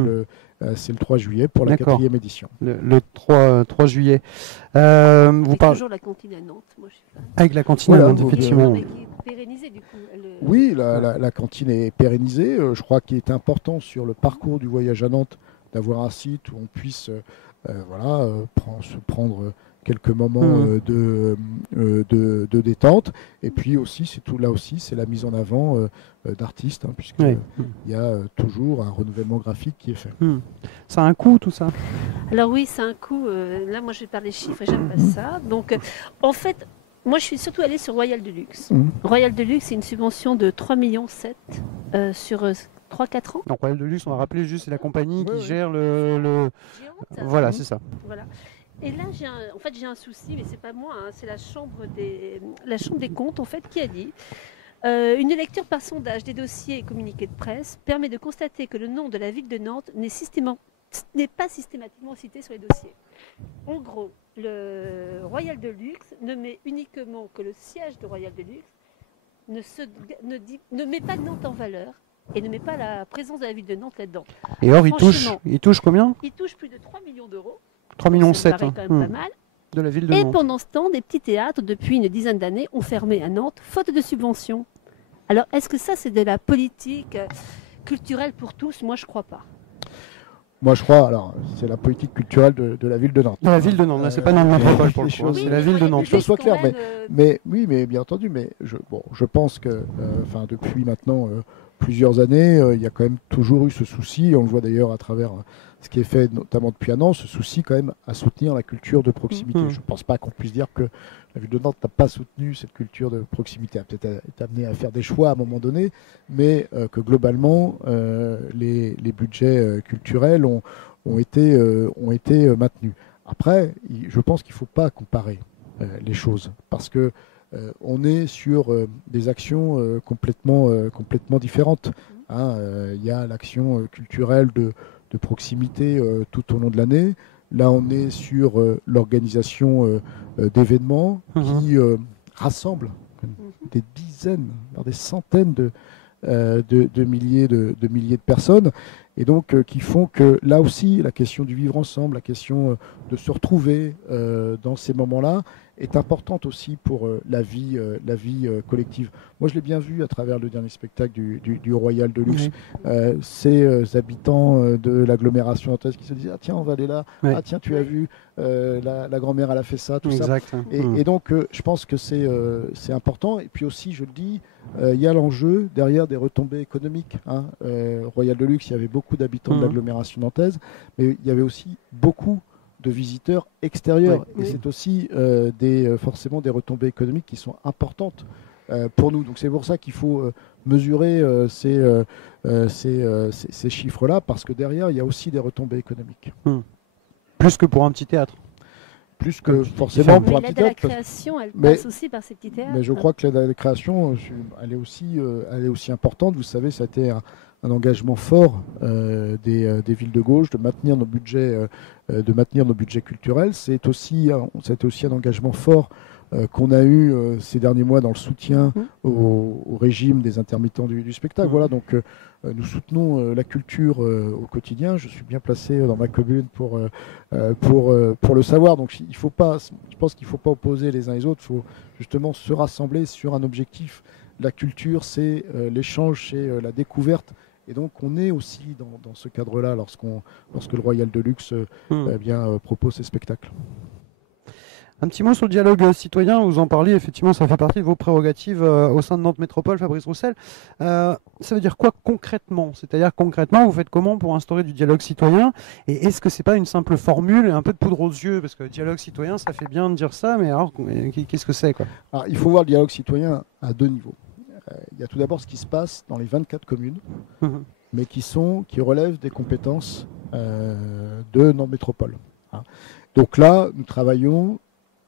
le 3 juillet pour la 4e édition. Le 3 juillet. Toujours la cantine à Nantes, moi je suis fan. Avec la cantine à Nantes, effectivement. Qui est pérennisée du coup. Oui, la cantine est pérennisée. Je crois qu'il est important sur le parcours du voyage à Nantes d'avoir un site où on puisse se prendre quelques moments de détente, et puis aussi c'est la mise en avant d'artistes, puisqu'il y a toujours un renouvellement graphique qui est fait. Ça a un coût tout ça? Alors oui, ça a un coût. Là moi je vais parler chiffres et j'aime pas ça. Donc en fait, moi je suis surtout allée sur Royal Deluxe. Royal Deluxe, c'est une subvention de 3,7 millions sur 3-4 ans. Donc Royal Deluxe, on va rappeler juste, c'est la compagnie qui gère le... Voilà, c'est ça. Voilà. Et là, j'ai un souci, mais c'est pas moi, c'est la chambre des comptes en fait qui a dit une lecture par sondage des dossiers et communiqués de presse permet de constater que le nom de la ville de Nantes n'est pas systématiquement cité sur les dossiers. En gros, le Royal Deluxe ne met uniquement que le siège de Royal Deluxe ne met pas Nantes en valeur et ne met pas la présence de la ville de Nantes là-dedans. Et or, il touche combien? Il touche plus de 3 millions d'euros. 3,7 millions. Ça paraît quand même pas mal. De la ville de Nantes. Et pendant ce temps, des petits théâtres, depuis une dizaine d'années, ont fermé à Nantes, faute de subventions. Alors, est-ce que ça, c'est de la politique culturelle pour tous? Moi, je crois pas. Moi, je crois, alors, c'est la politique culturelle de la ville de Nantes. De la ville de Nantes, là, c'est pas Nantes Métropole pour le coup, c'est la ville de Nantes. Que ce soit clair, mais bien entendu, mais je pense que, depuis maintenant plusieurs années, il y a quand même toujours eu ce souci, on le voit d'ailleurs à travers ce qui est fait notamment depuis un an, ce souci quand même à soutenir la culture de proximité. Je ne pense pas qu'on puisse dire que la ville de Nantes n'a pas soutenu cette culture de proximité. Elle a peut-être été amenée à faire des choix à un moment donné, mais que globalement, les budgets culturels ont été maintenus. Après, je pense qu'il ne faut pas comparer les choses, parce que on est sur des actions complètement différentes. Il y a l'action culturelle de proximité tout au long de l'année. Là, on est sur l'organisation d'événements qui rassemblent des dizaines, voire des centaines de milliers de personnes, et donc qui font que là aussi la question du vivre ensemble, la question de se retrouver dans ces moments-là est importante aussi pour la vie collective. Moi je l'ai bien vu à travers le dernier spectacle du Royal de Luxe, ces habitants de l'agglomération nantaise qui se disaient ah tiens on va aller là, ah tiens tu as vu la grand-mère elle a fait ça, tout ça. Et donc je pense que c'est important, et puis aussi je le dis, il y a l'enjeu derrière des retombées économiques. Royal de Luxe, il y avait beaucoup d'habitants de l'agglomération nantaise, mais il y avait aussi beaucoup de visiteurs extérieurs. Et c'est aussi forcément des retombées économiques qui sont importantes pour nous. Donc c'est pour ça qu'il faut mesurer ces chiffres-là, parce que derrière, il y a aussi des retombées économiques. Plus que pour un petit théâtre. Plus que forcément pour un petit théâtre. L'aide à la création, elle passe aussi par ces petits théâtres. Mais je crois que l'aide à la création, elle est aussi importante. Vous savez, ça a été un engagement fort des villes de gauche de maintenir nos budgets culturels. C'est aussi un engagement fort qu'on a eu ces derniers mois dans le soutien au régime des intermittents du spectacle. Voilà, donc nous soutenons la culture au quotidien. Je suis bien placé dans ma commune pour le savoir. Donc je pense qu'il ne faut pas opposer les uns les autres. Il faut justement se rassembler sur un objectif. La culture, c'est l'échange, c'est la découverte. Et donc on est aussi dans ce cadre-là lorsque le Royal de Luxe propose ces spectacles. Un petit mot sur le dialogue citoyen, vous en parliez, effectivement ça fait partie de vos prérogatives au sein de Nantes Métropole, Fabrice Roussel. Ça veut dire quoi concrètement? C'est-à-dire concrètement, vous faites comment pour instaurer du dialogue citoyen? Et est-ce que c'est pas une simple formule et un peu de poudre aux yeux? Parce que dialogue citoyen, ça fait bien de dire ça, mais alors qu'est-ce que c'est quoi? Alors, il faut voir le dialogue citoyen à deux niveaux. Il y a tout d'abord ce qui se passe dans les 24 communes, mais qui relèvent des compétences de Nantes Métropole. Donc là, nous travaillons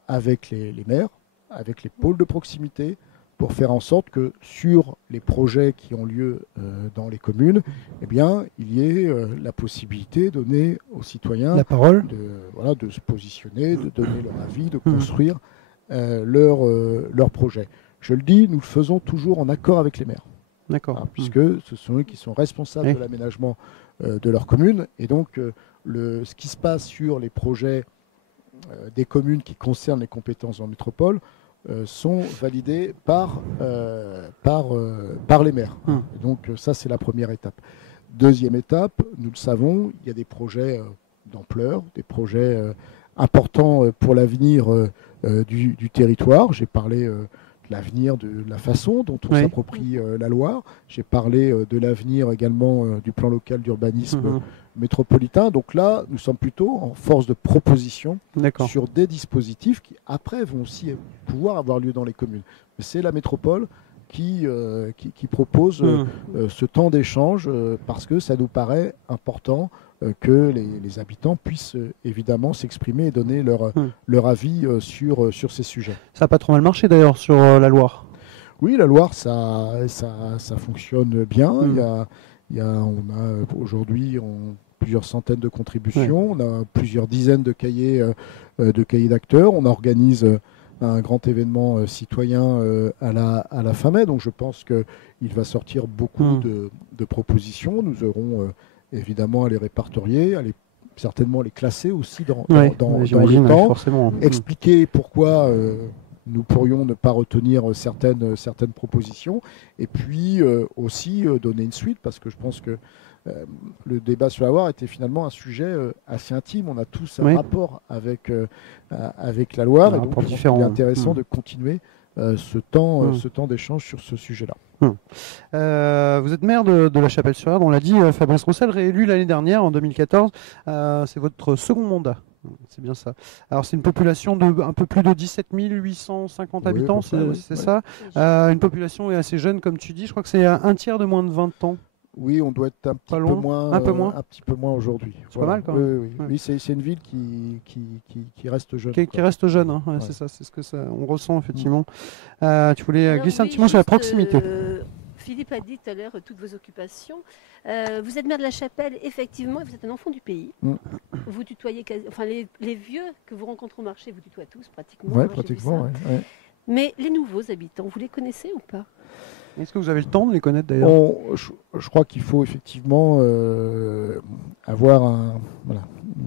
avec les maires, avec les pôles de proximité, pour faire en sorte que sur les projets qui ont lieu dans les communes, il y ait la possibilité donnée aux citoyens la parole, de se positionner, de donner leur avis, de construire leur projet. Je le dis, nous le faisons toujours en accord avec les maires. D'accord. Puisque ce sont eux qui sont responsables de l'aménagement de leur commune. Et donc, ce qui se passe sur les projets des communes qui concernent les compétences en métropole sont validés par les maires. Et donc, ça, c'est la première étape. Deuxième étape, nous le savons, il y a des projets d'ampleur, des projets importants pour l'avenir du territoire. J'ai parlé l'avenir de la façon dont on s'approprie la Loire. J'ai parlé de l'avenir également du plan local d'urbanisme métropolitain. Donc là, nous sommes plutôt en force de proposition sur des dispositifs qui, après, vont aussi pouvoir avoir lieu dans les communes. Mais c'est la métropole qui propose ce temps d'échange parce que ça nous paraît important que les habitants puissent évidemment s'exprimer et donner leur avis sur ces sujets. Ça n'a pas trop mal marché d'ailleurs sur la Loire. Oui, la Loire, ça fonctionne bien. On a aujourd'hui plusieurs centaines de contributions, on a plusieurs dizaines de cahiers d'acteurs. On organise un grand événement citoyen à la fin mai, donc je pense qu'il va sortir beaucoup de propositions. Nous aurons évidemment à les répertorier, certainement les classer aussi dans le temps, forcément. Expliquer pourquoi nous pourrions ne pas retenir certaines propositions, et puis aussi donner une suite, parce que je pense que le débat sur la Loire était finalement un sujet assez intime. On a tous un rapport avec la Loire, et donc je pense qu'il est intéressant de continuer ce temps d'échange sur ce sujet-là. Vous êtes maire de La Chapelle-sur-Erdre, on l'a dit, Fabrice Roussel, réélu l'année dernière, en 2014. C'est votre second mandat. C'est bien ça. Alors c'est une population de un peu plus de 17 850 habitants, c'est ça. Une population assez jeune, comme tu dis. Je crois que c'est un tiers de moins de 20 ans. Oui, on doit être un petit peu moins aujourd'hui. C'est pas mal quand même. Oui, c'est une ville qui reste jeune. Qui reste jeune, hein. C'est ça, c'est ce que on ressent effectivement. Tu voulais glisser un petit mot sur la proximité. Philippe a dit tout à l'heure toutes vos occupations. Vous êtes maire de La Chapelle, effectivement, et vous êtes un enfant du pays. Vous tutoyez, les vieux que vous rencontrez au marché, vous tutoient tous pratiquement. Oui, pratiquement. Mais les nouveaux habitants, vous les connaissez ou pas? Est-ce que vous avez le temps de les connaître d'ailleurs? Je crois qu'il faut effectivement avoir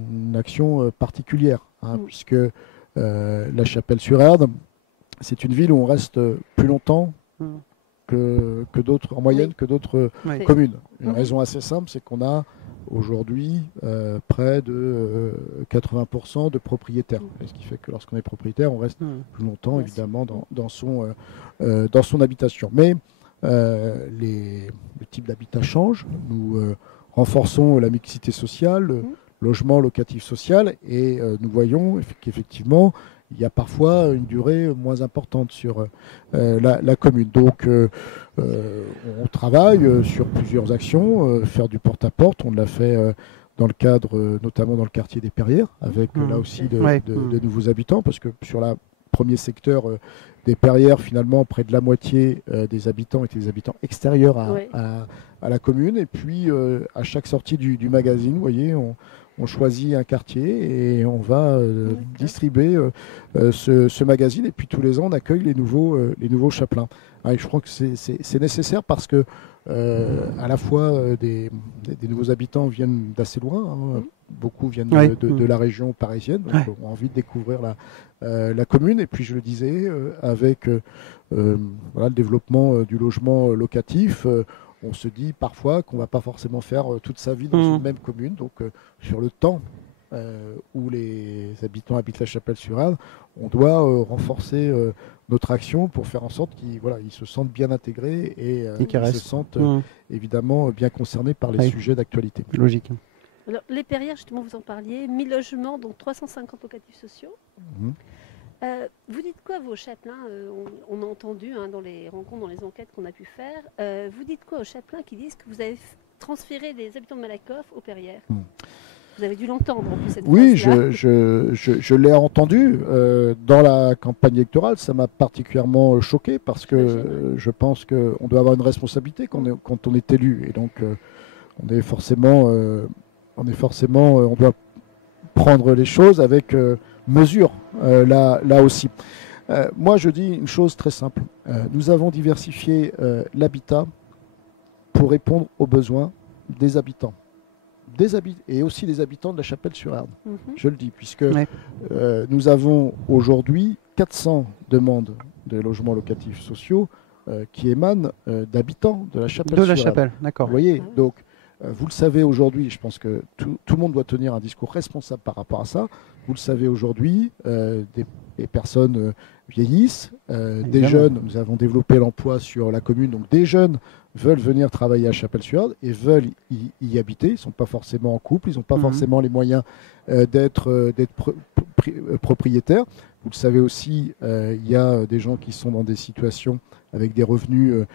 une action particulière, puisque La Chapelle-sur-Erdre, c'est une ville où on reste plus longtemps que d'autres, en moyenne, que d'autres communes. Une raison assez simple, c'est qu'on a aujourd'hui près de 80% de propriétaires. Et ce qui fait que lorsqu'on est propriétaire, on reste plus longtemps, évidemment, dans son habitation. Mais le type d'habitat change. Nous renforçons la mixité sociale, le logement locatif social, et nous voyons qu'effectivement, il y a parfois une durée moins importante sur la commune. Donc, on travaille sur plusieurs actions, faire du porte-à-porte. On l'a fait dans le cadre, notamment dans le quartier des Perrières, avec là aussi de nouveaux habitants, parce que sur le premier secteur des Perrières, finalement, près de la moitié des habitants étaient des habitants extérieurs à la commune. Et puis, à chaque sortie du magazine, vous voyez, on choisit un quartier et on va distribuer ce magazine. Et puis tous les ans, on accueille les nouveaux chapelains. Et je crois que c'est nécessaire parce que à la fois des nouveaux habitants viennent d'assez loin. Beaucoup viennent de la région parisienne, donc ont envie de découvrir la commune. Et puis je le disais, avec le développement du logement locatif, on se dit parfois qu'on ne va pas forcément faire toute sa vie dans une même commune. Donc, sur le temps où les habitants habitent La Chapelle-sur-Erdre, on doit renforcer notre action pour faire en sorte qu'ils se sentent bien intégrés et qu'ils se sentent évidemment bien concernés par les sujets d'actualité. Logique. Alors, les Perrières, justement, vous en parliez, 1000 logements, donc 350 locatifs sociaux. Vous dites quoi, vos chapelains? On a entendu dans les rencontres, dans les enquêtes qu'on a pu faire. Vous dites quoi aux chapelains qui disent que vous avez transféré des habitants de Malakoff aux Perrières? Vous avez dû l'entendre en plus cette fois. Oui, je l'ai entendu dans la campagne électorale. Ça m'a particulièrement choqué parce que je pense qu'on doit avoir une responsabilité quand on est élu. Et donc, on doit prendre les choses avec mesure là aussi. Moi, je dis une chose très simple. Nous avons diversifié l'habitat pour répondre aux besoins des habitants. Et aussi des habitants de La Chapelle-sur-Erdre. Je le dis, puisque nous avons aujourd'hui 400 demandes de logements locatifs sociaux qui émanent d'habitants de La Chapelle-sur-Erdre. De La Chapelle, d'accord. Vous voyez, donc vous le savez aujourd'hui, je pense que tout le monde doit tenir un discours responsable par rapport à ça. Vous le savez aujourd'hui, des personnes vieillissent, des jeunes, nous avons développé l'emploi sur la commune, donc des jeunes veulent venir travailler à Chapelle-sur-Erdre et veulent y habiter. Ils ne sont pas forcément en couple, ils n'ont pas forcément les moyens d'être propriétaires. Vous le savez aussi, il y a des gens qui sont dans des situations avec des revenus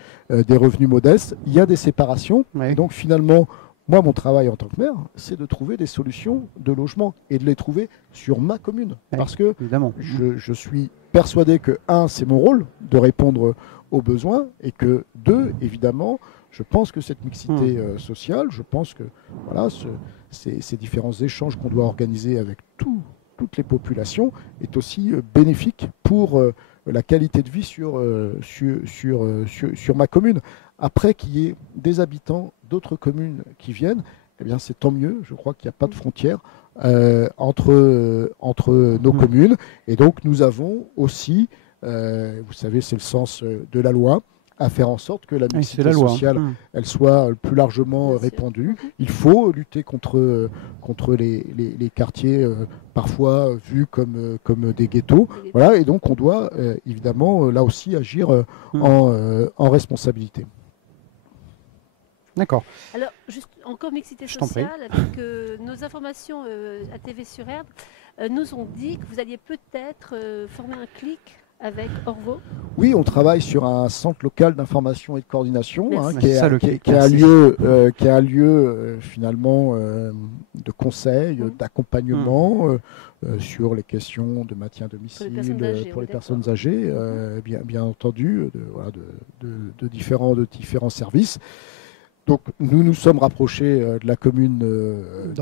modestes. Il y a des séparations. Et donc finalement, moi, mon travail en tant que maire, c'est de trouver des solutions de logement et de les trouver sur ma commune. Parce que je suis persuadé que, un, c'est mon rôle de répondre aux besoins et que, deux, évidemment, je pense que cette mixité sociale, je pense que ces différents échanges qu'on doit organiser avec toutes les populations est aussi bénéfique pour la qualité de vie sur ma commune. Après qu'il y ait des habitants d'autres communes qui viennent, eh bien c'est tant mieux. Je crois qu'il n'y a pas de frontière entre nos communes. Et donc nous avons aussi, vous savez, c'est le sens de la loi, à faire en sorte que la mixité sociale elle soit plus largement répandue. Il faut lutter contre les quartiers parfois vus comme des ghettos. Voilà, et donc on doit évidemment là aussi agir en responsabilité. D'accord. Alors, juste encore mixité sociale, avec nos informations à TV sur Erdre, nous ont dit que vous alliez peut-être former un clic avec Orvaux. Oui, on travaille sur un centre local d'information et de coordination qui a lieu finalement de conseil, d'accompagnement sur les questions de maintien à domicile pour les personnes âgées, bien entendu, de différents services. Donc nous nous sommes rapprochés de la commune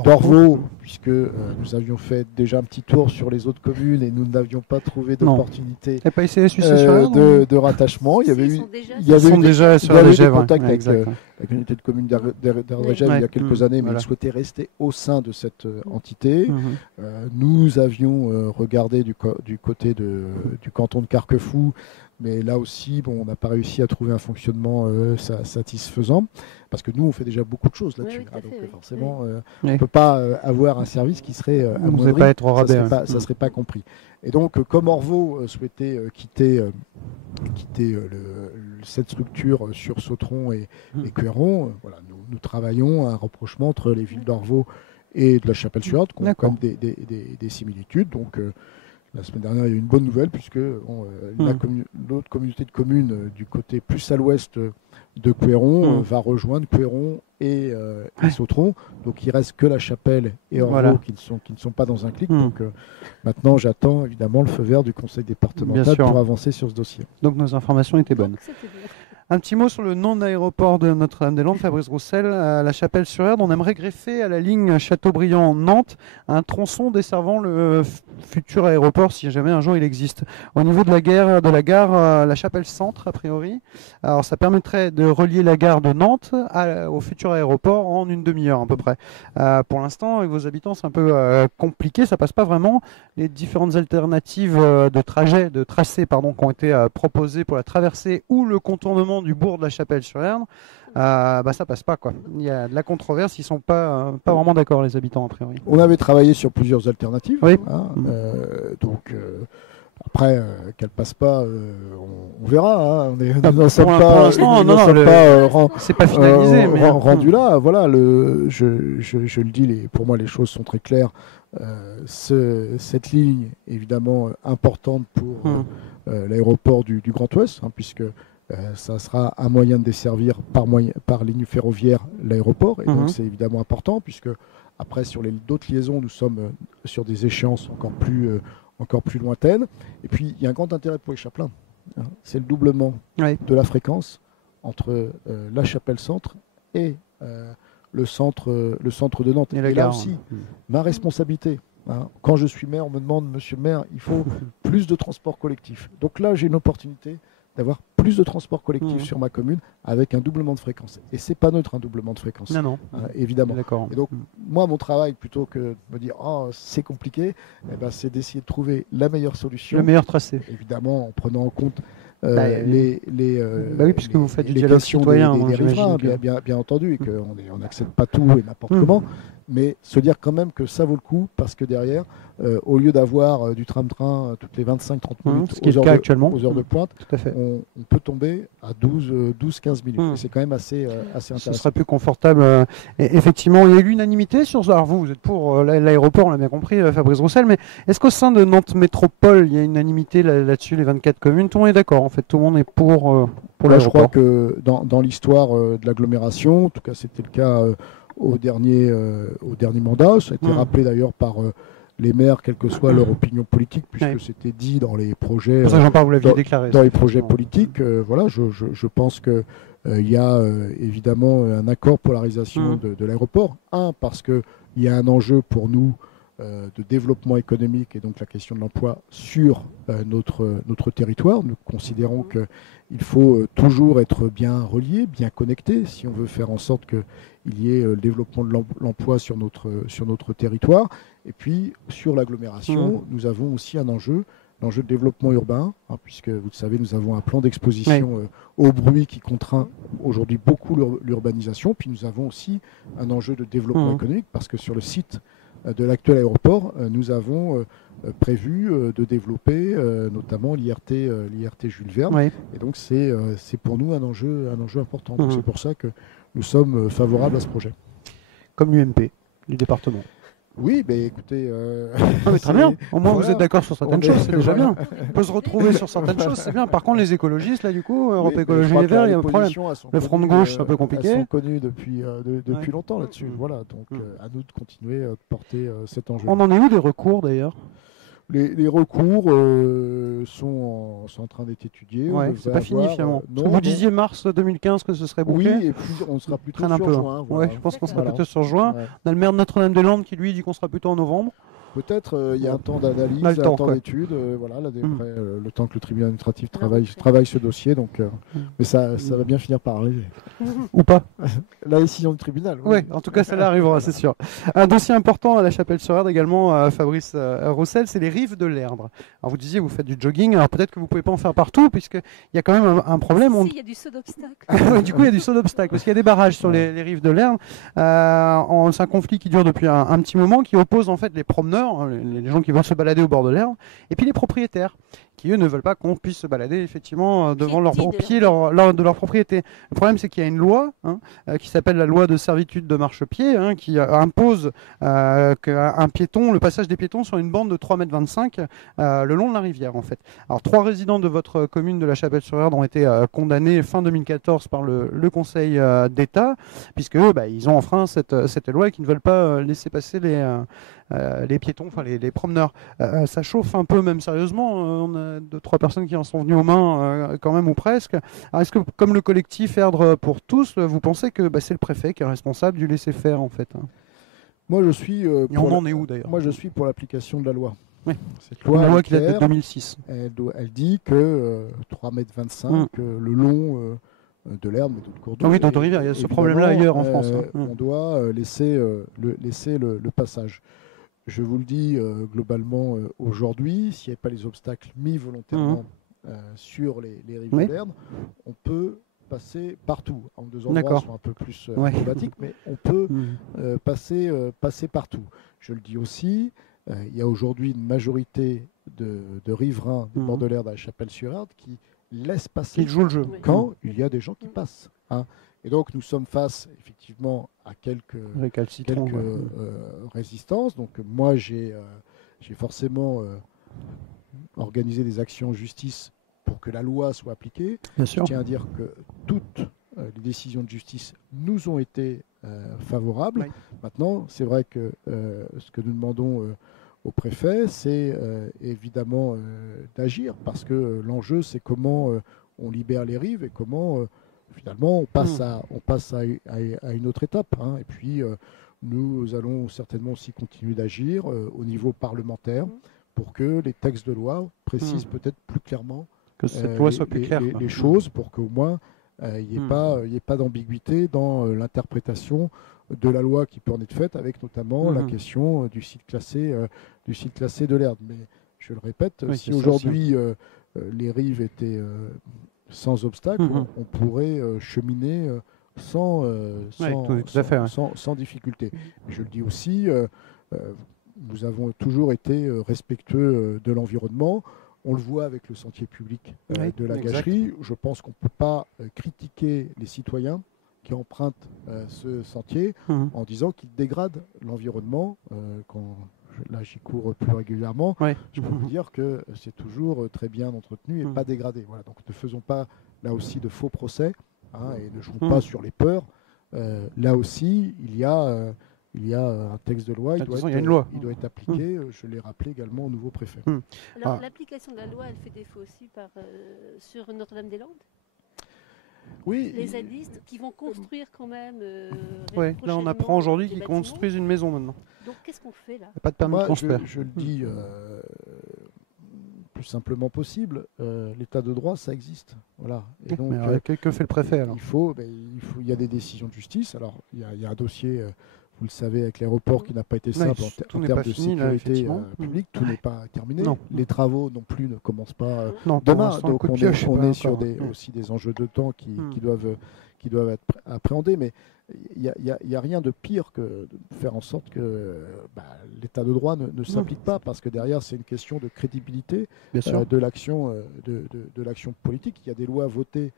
d'Orvaux, puisque nous avions fait déjà un petit tour sur les autres communes et nous n'avions pas trouvé d'opportunité de rattachement. Il y avait des contacts avec la communauté de communes d'Ardégève il y a quelques années, mais ils souhaitaient rester au sein de cette entité. Nous avions regardé du côté du canton de Carquefou, mais là aussi, on n'a pas réussi à trouver un fonctionnement satisfaisant, parce que nous, on fait déjà beaucoup de choses là-dessus. Donc forcément, on ne peut pas avoir un service qui serait amoindri, pas être au rabais, ça ne serait pas compris. Et donc, comme Orvaux souhaitait quitter cette structure sur Sautron et Couëron, nous travaillons à un rapprochement entre les villes d'Orvaux et de la Chapelle-sur-Erde, qui ont quand même des similitudes. Donc, la semaine dernière, il y a eu une bonne nouvelle, puisque l'autre communauté de communes du côté plus à l'ouest de Couëron va rejoindre Couëron et Sautron. Donc il ne reste que la Chapelle et Orvaux qui ne sont pas dans un clic. Donc maintenant, j'attends évidemment le feu vert du conseil départemental pour avancer sur ce dossier. Donc nos informations étaient bonnes. Un petit mot sur le nom d'aéroport de Notre-Dame-des-Landes, Fabrice Roussel, à la Chapelle-sur-Erde. On aimerait greffer à la ligne Châteaubriand-Nantes un tronçon desservant le futur aéroport, si jamais un jour il existe. Au niveau de la gare la Chapelle-Centre, a priori. Alors ça permettrait de relier la gare de Nantes au futur aéroport en une demi-heure à peu près. Pour l'instant, avec vos habitants, c'est un peu compliqué, ça passe pas vraiment. Les différentes alternatives de tracés qui ont été proposées pour la traversée ou le contournement du bourg de la Chapelle-sur-Erde, ça passe pas, quoi. Il y a de la controverse, ils sont pas vraiment d'accord, les habitants, a priori. On avait travaillé sur plusieurs alternatives. Oui. Après, qu'elle passe pas, on verra. Nous n'en sommes pas c'est pas finalisé, mais rendu là. Voilà, je le dis, pour moi les choses sont très claires. Cette ligne, évidemment importante pour l'aéroport du Grand Ouest, puisque ça sera un moyen de desservir par ligne ferroviaire l'aéroport, et donc c'est évidemment important, puisque après sur d'autres liaisons, nous sommes sur des échéances encore plus lointaines. Et puis il y a un grand intérêt pour les chapelains, c'est le doublement de la fréquence entre la Chapelle-Centre et le centre de Nantes. Et là aussi, ma responsabilité. Quand je suis maire, on me demande, monsieur le maire, il faut plus de transport collectif. Donc là, j'ai une opportunité d'avoir plus de transport collectif sur ma commune avec un doublement de fréquence. Et c'est pas neutre un doublement de fréquence, évidemment. Et donc, moi, mon travail, plutôt que de me dire « Oh, c'est compliqué », c'est d'essayer de trouver la meilleure solution. Le meilleur tracé. Évidemment, en prenant en compte puisque vous faites du dialogue citoyen, des riverains, bien entendu, et qu'on n'accepte pas tout et n'importe comment. Mais se dire quand même que ça vaut le coup, parce que derrière, au lieu d'avoir du tram-train toutes les 25-30 minutes aux heures de pointe, on peut tomber à 12-15 minutes. Et c'est quand même assez intéressant. Ce serait plus confortable. Et effectivement, il y a eu l'unanimité sur ça. Alors vous êtes pour l'aéroport, on l'a bien compris, Fabrice Roussel, mais est-ce qu'au sein de Nantes Métropole, il y a une unanimité là-dessus, les 24 communes? Tout le monde est d'accord, en fait, tout le monde est pour l'aéroport. Je crois que dans l'histoire de l'agglomération, en tout cas c'était le cas au dernier mandat. Ça a été rappelé d'ailleurs par les maires, quelle que soit leur opinion politique, puisque c'était dit dans les projets. Pour ça, j'en parle, vous l'aviez déclaré. Dans les projets politiques, je pense que il y a évidemment un accord pour la réalisation de l'aéroport. Parce qu'il y a un enjeu pour nous de développement économique et donc la question de l'emploi sur notre territoire. Nous considérons qu'il faut toujours être bien relié, bien connecté, si on veut faire en sorte qu'il y ait le développement de l'emploi sur notre territoire. Et puis, sur l'agglomération, nous avons aussi un enjeu de développement urbain, puisque vous le savez, nous avons un plan d'exposition au bruit qui contraint aujourd'hui beaucoup l'urbanisation. Puis nous avons aussi un enjeu de développement économique, parce que sur le site de l'actuel aéroport, nous avons prévu de développer notamment l'IRT Jules Verne. Et donc c'est pour nous un enjeu important. Donc c'est pour ça que nous sommes favorables à ce projet. Comme l'UMP du département. Oui, mais écoutez... très bien. Au moins vous êtes d'accord sur certaines choses, c'est déjà bien. On peut se retrouver sur certaines choses, c'est bien. Par contre, les écologistes, là, du coup, Europe Écologie Les Verts, il y a un problème. Le front de gauche, c'est un peu compliqué. Elles sont connues depuis longtemps là-dessus. Voilà, donc à nous de continuer à porter cet enjeu. On en est où des recours, d'ailleurs? Les recours sont en train d'être étudiés. Ouais, c'est pas fini finalement. Vous disiez mars 2015 que ce serait bouclé. Oui, et puis on sera plutôt sur juin. Voilà. Ouais, je pense qu'on sera plutôt sur juin. Ouais. On a le maire de Notre-Dame-des-Landes qui lui dit qu'on sera plutôt en novembre. Peut-être il y a un temps d'analyse, un temps d'étude, voilà, là, le temps que le tribunal administratif travaille ce dossier, donc, mais ça va bien finir par arriver. Ou pas. La décision du tribunal. Oui, en tout cas, celle-là arrivera, c'est sûr. Un dossier important à la Chapelle-sur-Erdre également, Fabrice Roussel, c'est les rives de l'Erdre. Alors vous disiez, vous faites du jogging, alors peut-être que vous ne pouvez pas en faire partout, puisqu'il y a quand même un problème. Si, il y a du saut d'obstacle. Du coup, il y a du saut d'obstacle, parce qu'il y a des barrages sur les rives de l'Erdre. C'est un conflit qui dure depuis un petit moment, qui oppose en fait les promeneurs, les gens qui veulent se balader au bord de l'Erdre, et puis les propriétaires, qui eux ne veulent pas qu'on puisse se balader effectivement devant au pied de leur propriété. Le problème, c'est qu'il y a une loi qui s'appelle la loi de servitude de marchepied, qui impose qu'un piéton, le passage des piétons sur une bande de 3,25 m le long de la rivière en fait. Alors 3 résidents de votre commune de la Chapelle-sur-Erdre ont été condamnés fin 2014 par le Conseil d'État, puisque ils ont enfreint cette loi et qu'ils ne veulent pas laisser passer les piétons, enfin les promeneurs. Ça chauffe un peu même sérieusement. On a 2-3 personnes qui en sont venues aux mains quand même ou presque. Alors est-ce que comme le collectif Erdre pour tous, vous pensez que c'est le préfet qui est responsable du laisser-faire en fait? Moi je suis et on en est où d'ailleurs? Moi je suis pour l'application de la loi. Oui. Cette loi qui date de 2006. Elle dit que 3,25 m le long de l'Erdre, mais d'autres cours d'eau. Oui, d'autres rivières, il y a ce problème-là ailleurs en France. On doit laisser le passage. Je vous le dis globalement aujourd'hui, s'il n'y avait pas les obstacles mis volontairement sur les rives de l'Erdre, on peut passer partout. En 2 endroits sont un peu plus problématiques, mais on peut passer partout. Je le dis aussi, il y a aujourd'hui une majorité de riverains des bords de l'Erdre à la Chapelle-sur-Erdre qui laissent passer qui jouent le jeu quand il y a des gens qui passent. Et donc nous sommes face effectivement à quelques résistances. Donc moi j'ai forcément organisé des actions en justice pour que la loi soit appliquée. Bien sûr. Je tiens à dire que toutes les décisions de justice nous ont été favorables. Oui. Maintenant, c'est vrai que ce que nous demandons au préfet, c'est évidemment d'agir, parce que l'enjeu, c'est comment on libère les rives et comment finalement on passe à une autre étape. Et puis nous allons certainement aussi continuer d'agir au niveau parlementaire pour que les textes de loi précisent peut-être plus clairement que cette loi soit plus claire, les choses, pour qu'au moins il n'y ait pas d'ambiguïté dans l'interprétation de la loi qui peut en être faite, avec notamment la question du site classé de l'Erdre. Mais je le répète, si aujourd'hui les rives étaient sans obstacle, on pourrait cheminer sans difficulté. Je le dis aussi, nous avons toujours été respectueux de l'environnement. On le voit avec le sentier public de la Gâcherie. Je pense qu'on ne peut pas critiquer les citoyens qui empruntent ce sentier en disant qu'ils dégradent l'environnement. Là, j'y cours plus régulièrement. Je peux vous dire que c'est toujours très bien entretenu et pas dégradé. Voilà. Donc ne faisons pas là aussi de faux procès et ne jouons pas sur les peurs. Là aussi, il y a un texte de loi, il doit être appliqué. Je l'ai rappelé également au nouveau préfet. Alors l'application de la loi, elle fait défaut aussi sur Notre-Dame-des-Landes? Oui. Les zadistes qui vont construire quand même. Là on apprend aujourd'hui qu'ils construisent une maison maintenant. Donc qu'est-ce qu'on fait là? Pas de permis de construire. Je le dis plus simplement possible. L'état de droit, ça existe. Voilà. Et donc, que fait le préfet alors? Il y a des décisions de justice. Alors il y a un dossier. Vous le savez, avec l'aéroport qui n'a pas été simple en termes de sécurité publique, tout n'est pas terminé. Non. Les travaux non plus ne commencent pas demain. Donc on est sur aussi des enjeux de temps qui doivent être appréhendés. Mais il n'y a rien de pire que de faire en sorte que l'état de droit ne s'applique pas, parce que derrière c'est une question de crédibilité de l'action politique. Il y a des lois votées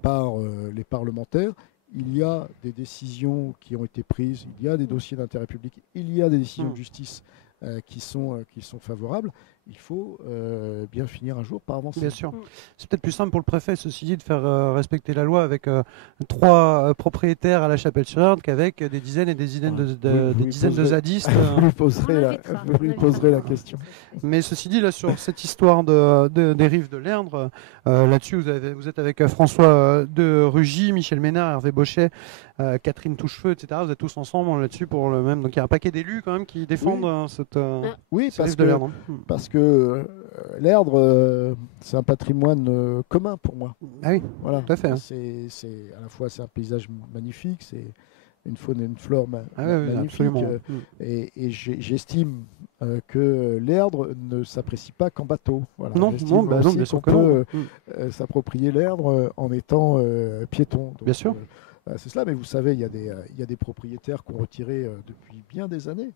par les parlementaires. Il y a des décisions qui ont été prises, il y a des dossiers d'intérêt public, il y a des décisions de justice qui sont favorables. il faut bien finir un jour par avancer. Bien sûr. C'est peut-être plus simple pour le préfet, ceci dit, de faire respecter la loi avec 3 propriétaires à la Chapelle-sur-Erdre qu'avec des dizaines et des dizaines de zadistes. Vous lui poserez la question. Mais ceci dit, là, sur cette histoire des rives de l'Erdre, là-dessus, vous êtes avec François de Rugy, Michel Ménard, Hervé Bochet, Catherine Touchefeu, etc. Vous êtes tous ensemble là-dessus pour le même. Donc il y a un paquet d'élus quand même qui défendent cette rive de l'Erdre. Parce que l'Erdre, c'est un patrimoine commun pour moi. Ah oui, voilà. Tout à fait. C'est à la fois c'est un paysage magnifique, c'est une faune et une flore magnifiques. Et j'estime que l'Erdre ne s'apprécie pas qu'en bateau. Voilà. Non, bien sûr qu'on peut s'approprier l'Erdre en étant piéton. Donc, bien sûr. C'est cela, mais vous savez, il y a des propriétaires qui ont retiré depuis bien des années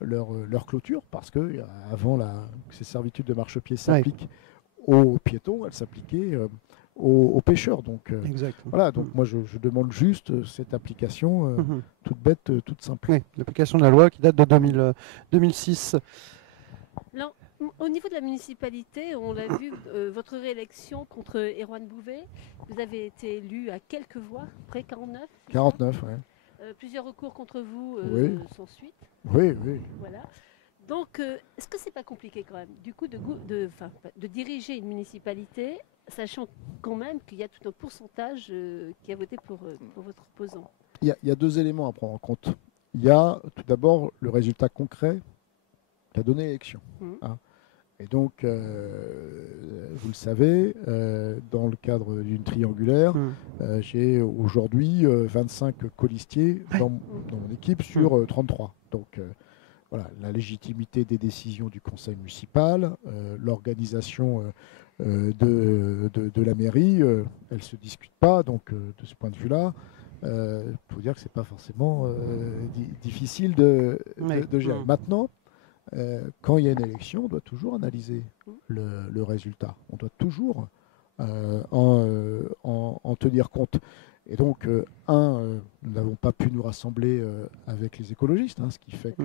leur clôture, parce que avant que ces servitudes de marchepied s'appliquent aux piétons, elles s'appliquaient aux pêcheurs. Donc, voilà, donc moi je demande juste cette application toute bête, toute simple. Oui, l'application de la loi qui date de 2006. Alors, au niveau de la municipalité, on l'a vu, votre réélection contre Erwan Bouvet, vous avez été élu à quelques voix, près 49. 49, oui. Plusieurs recours contre vous sans suite. Oui. Voilà. Donc, est-ce que c'est pas compliqué quand même, du coup, de diriger une municipalité, sachant quand même qu'il y a tout un pourcentage qui a voté pour votre opposant? Il y a 2 éléments à prendre en compte. Il y a tout d'abord le résultat concret qu'a donné l'élection. Et donc, vous le savez, dans le cadre d'une triangulaire, j'ai aujourd'hui 25 colistiers dans mon équipe sur 33. Donc, voilà, la légitimité des décisions du conseil municipal, l'organisation de la mairie, elle ne se discute pas. Donc, de ce point de vue-là, il faut dire que ce n'est pas forcément difficile de gérer. Maintenant, quand il y a une élection, on doit toujours analyser le résultat. On doit toujours en tenir compte. Et donc, nous n'avons pas pu nous rassembler avec les écologistes, ce qui fait que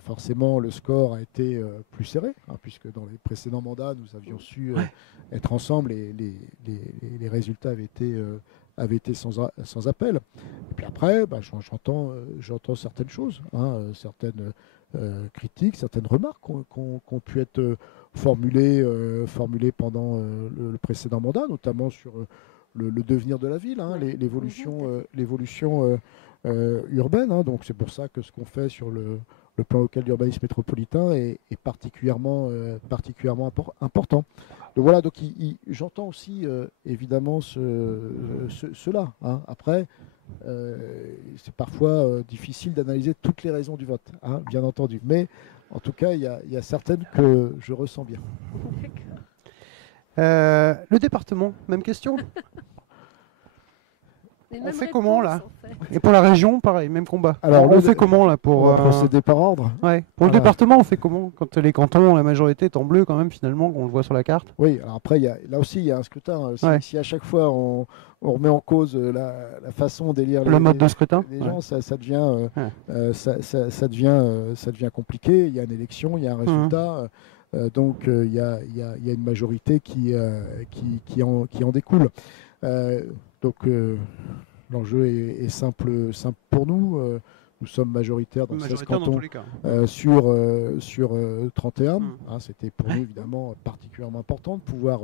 forcément le score a été plus serré, puisque dans les précédents mandats, nous avions su être ensemble et les résultats avaient été sans appel. Et puis après, j'entends certaines choses, certaines critiques, certaines remarques qui ont pu être formulées pendant le précédent mandat, notamment sur le devenir de la ville, l'évolution urbaine. Donc c'est pour ça que ce qu'on fait sur le plan local d'urbanisme métropolitain est particulièrement important. Donc voilà, j'entends aussi évidemment cela. Après, c'est parfois difficile d'analyser toutes les raisons du vote, bien entendu. Mais en tout cas, il y a certaines que je ressens bien. Le département, même question. On fait comment là? Et pour la région, pareil, même combat. Alors, on fait comment là pour procéder par ordre? Pour le département, on fait comment quand les cantons, la majorité est en bleu quand même finalement, qu'on le voit sur la carte? Oui, alors après, là aussi, il y a un scrutin. Si à chaque fois on remet en cause la façon d'élire le mode de scrutin, les gens, ça devient compliqué. Il y a une élection, il y a un résultat. Donc il y a une majorité qui en découle. Donc l'enjeu est simple pour nous. Nous sommes majoritaires dans 16 cantons sur 31. C'était pour nous évidemment particulièrement important de pouvoir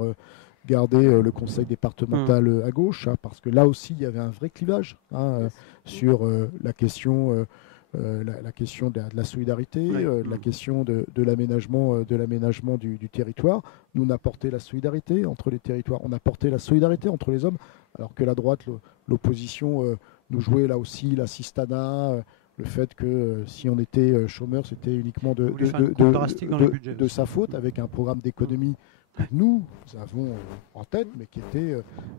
garder le conseil départemental à gauche, parce que là aussi il y avait un vrai clivage sur la question de la solidarité, la question de l'aménagement du territoire. Nous, on a porté la solidarité entre les territoires, on a porté la solidarité entre les hommes, alors que la droite, l'opposition, nous jouait là aussi l'assistanat, le fait que si on était chômeur, c'était uniquement de sa faute, avec un programme d'économie que nous avons en tête, mais qui était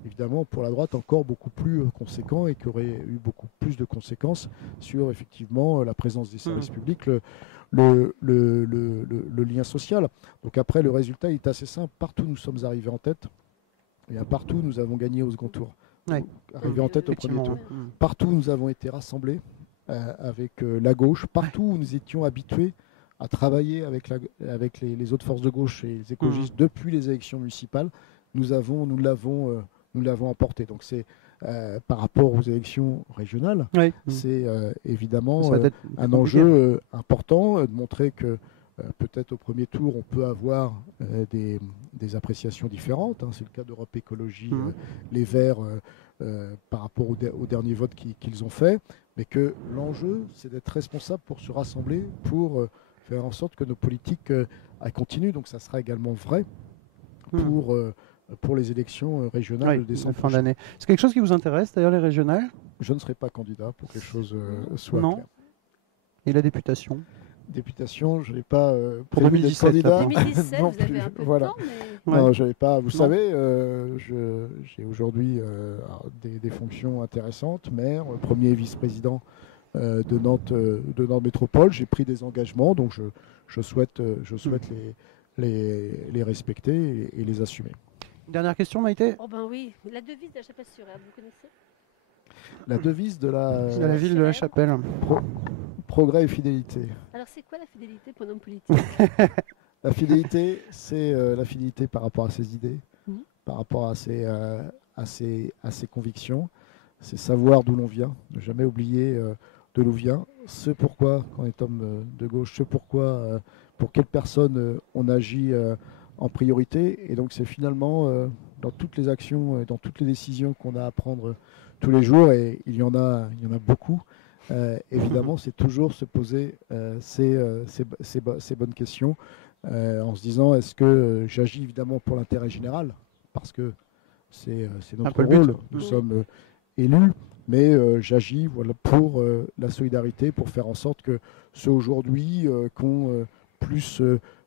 évidemment pour la droite encore beaucoup plus conséquent et qui aurait eu beaucoup plus de conséquences sur effectivement la présence des services publics, le lien social. Donc après, le résultat est assez simple. Partout nous sommes arrivés en tête, et partout nous avons gagné au second tour. Arrivés en tête au premier tour. Partout nous avons été rassemblés avec la gauche. Partout où nous étions habitués à travailler avec les autres forces de gauche et les écologistes depuis les élections municipales, nous l'avons apporté. Donc c'est par rapport aux élections régionales, c'est évidemment un enjeu important de montrer que peut-être au premier tour, on peut avoir des appréciations différentes. C'est le cas d'Europe Écologie, les Verts, par rapport au dernier vote qu'ils ont fait. Mais que l'enjeu, c'est d'être responsable pour se rassembler, pour faire en sorte que nos politiques continuent. Donc ça sera également vrai pour les élections régionales de décembre fin d'année. C'est quelque chose qui vous intéresse, d'ailleurs, les régionales? Je ne serai pas candidat pour que les choses soient claires. Et la députation? Députation, je n'ai pas pour 2017, candidat. 2017, non vous avez plus. un peu Voilà. de temps, mais... Non, je n'avais pas. Vous savez, j'ai aujourd'hui des fonctions intéressantes, maire, premier vice-président de Nantes Métropole. J'ai pris des engagements, donc je souhaite les respecter et les assumer. Dernière question, Maïté? Oh ben oui, la devise de la Chapelle-sur-Erdre, vous connaissez? La devise de la ville de la Chapelle. Progrès et fidélité. Alors c'est quoi la fidélité pour un homme politique? La fidélité, c'est la fidélité par rapport à ses idées, par rapport à ses convictions. C'est savoir d'où l'on vient, ne jamais oublier de l'où vient. Ce pourquoi, quand on est homme de gauche, ce pourquoi, pour quelle personne on agit en priorité. Et donc c'est finalement dans toutes les actions, dans toutes les décisions qu'on a à prendre tous les jours, et il y en a beaucoup. Évidemment, c'est toujours se poser ces bonnes questions en se disant, est-ce que j'agis évidemment pour l'intérêt général, parce que c'est notre rôle, nous sommes élus, mais j'agis pour la solidarité, pour faire en sorte que ceux aujourd'hui qui ont plus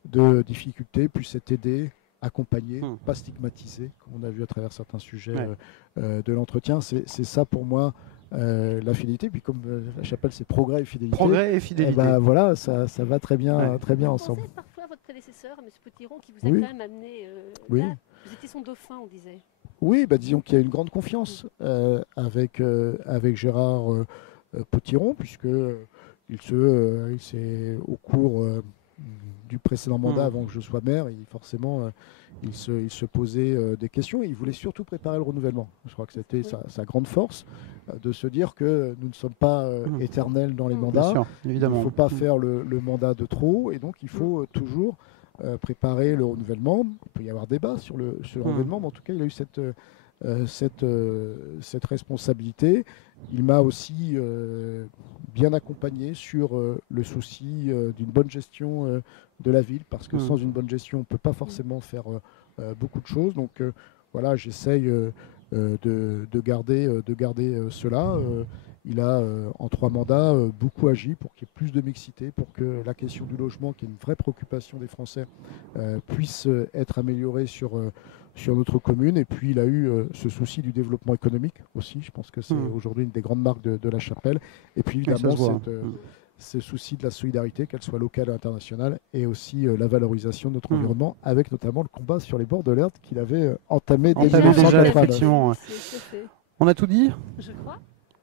de difficultés puissent être aidés, accompagnés, pas stigmatisés, comme on a vu à travers certains sujets de l'entretien. C'est ça pour moi la fidélité. Puis comme la Chapelle, c'est progrès et fidélité. Progrès et fidélité. Voilà, ça va très bien ensemble. Vous pensez parfois à votre prédécesseur, M. Potiron, qui vous a quand même amené là. Vous étiez son dauphin, on disait. Oui, disons qu'il y a une grande confiance avec Gérard Potiron, puisque il s'est au cours du précédent mandat, avant que je sois maire, forcément il se posait des questions, et il voulait surtout préparer le renouvellement. Je crois que c'était sa grande force, de se dire que nous ne sommes pas éternels dans les mandats. Sûr, évidemment. Il ne faut pas faire le mandat de trop, et donc il faut toujours préparer le renouvellement. Il peut y avoir débat sur le renouvellement, mais en tout cas il a eu cette responsabilité. Il m'a aussi bien accompagné sur le souci d'une bonne gestion de la ville, parce que sans une bonne gestion, on ne peut pas forcément faire beaucoup de choses. Donc voilà, j'essaye de garder cela. Il a, en 3 mandats, beaucoup agi pour qu'il y ait plus de mixité, pour que la question du logement, qui est une vraie préoccupation des Français, puisse être améliorée sur notre commune. Et puis il a eu ce souci du développement économique aussi. Je pense que c'est aujourd'hui une des grandes marques de la Chapelle. Et puis évidemment ce souci de la solidarité, qu'elle soit locale et internationale, et aussi la valorisation de notre environnement, avec notamment le combat sur les bords de l'Erdre qu'il avait entamé dès 1989. On a tout dit? Je crois.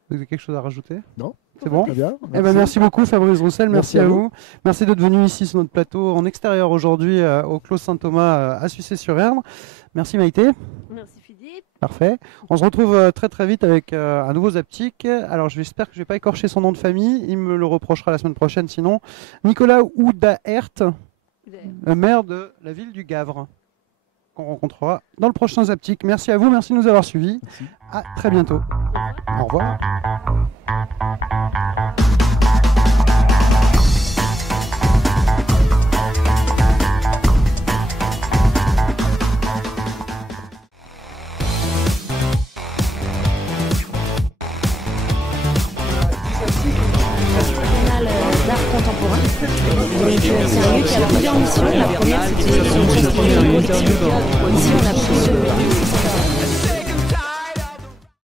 Vous avez quelque chose à rajouter? Non. C'est bon? Très bien. Merci beaucoup, Fabrice Roussel. Merci à vous. Merci d'être venu ici sur notre plateau en extérieur aujourd'hui au Clos Saint-Thomas à Sucé-sur-Erdre. Merci Maïté. Merci Philippe. Parfait. On se retrouve très très vite avec un nouveau Zaptic. Alors j'espère que je ne vais pas écorcher son nom de famille. Il me le reprochera la semaine prochaine sinon. Nicolas Oudaert, le maire de la ville du Gavre, qu'on rencontrera dans le prochain Zaptic. Merci à vous, merci de nous avoir suivis. Merci. À très bientôt. Au revoir. D'art contemporain. Donc c'est un lieu qui a plusieurs missions. La première c'était ici on a plus de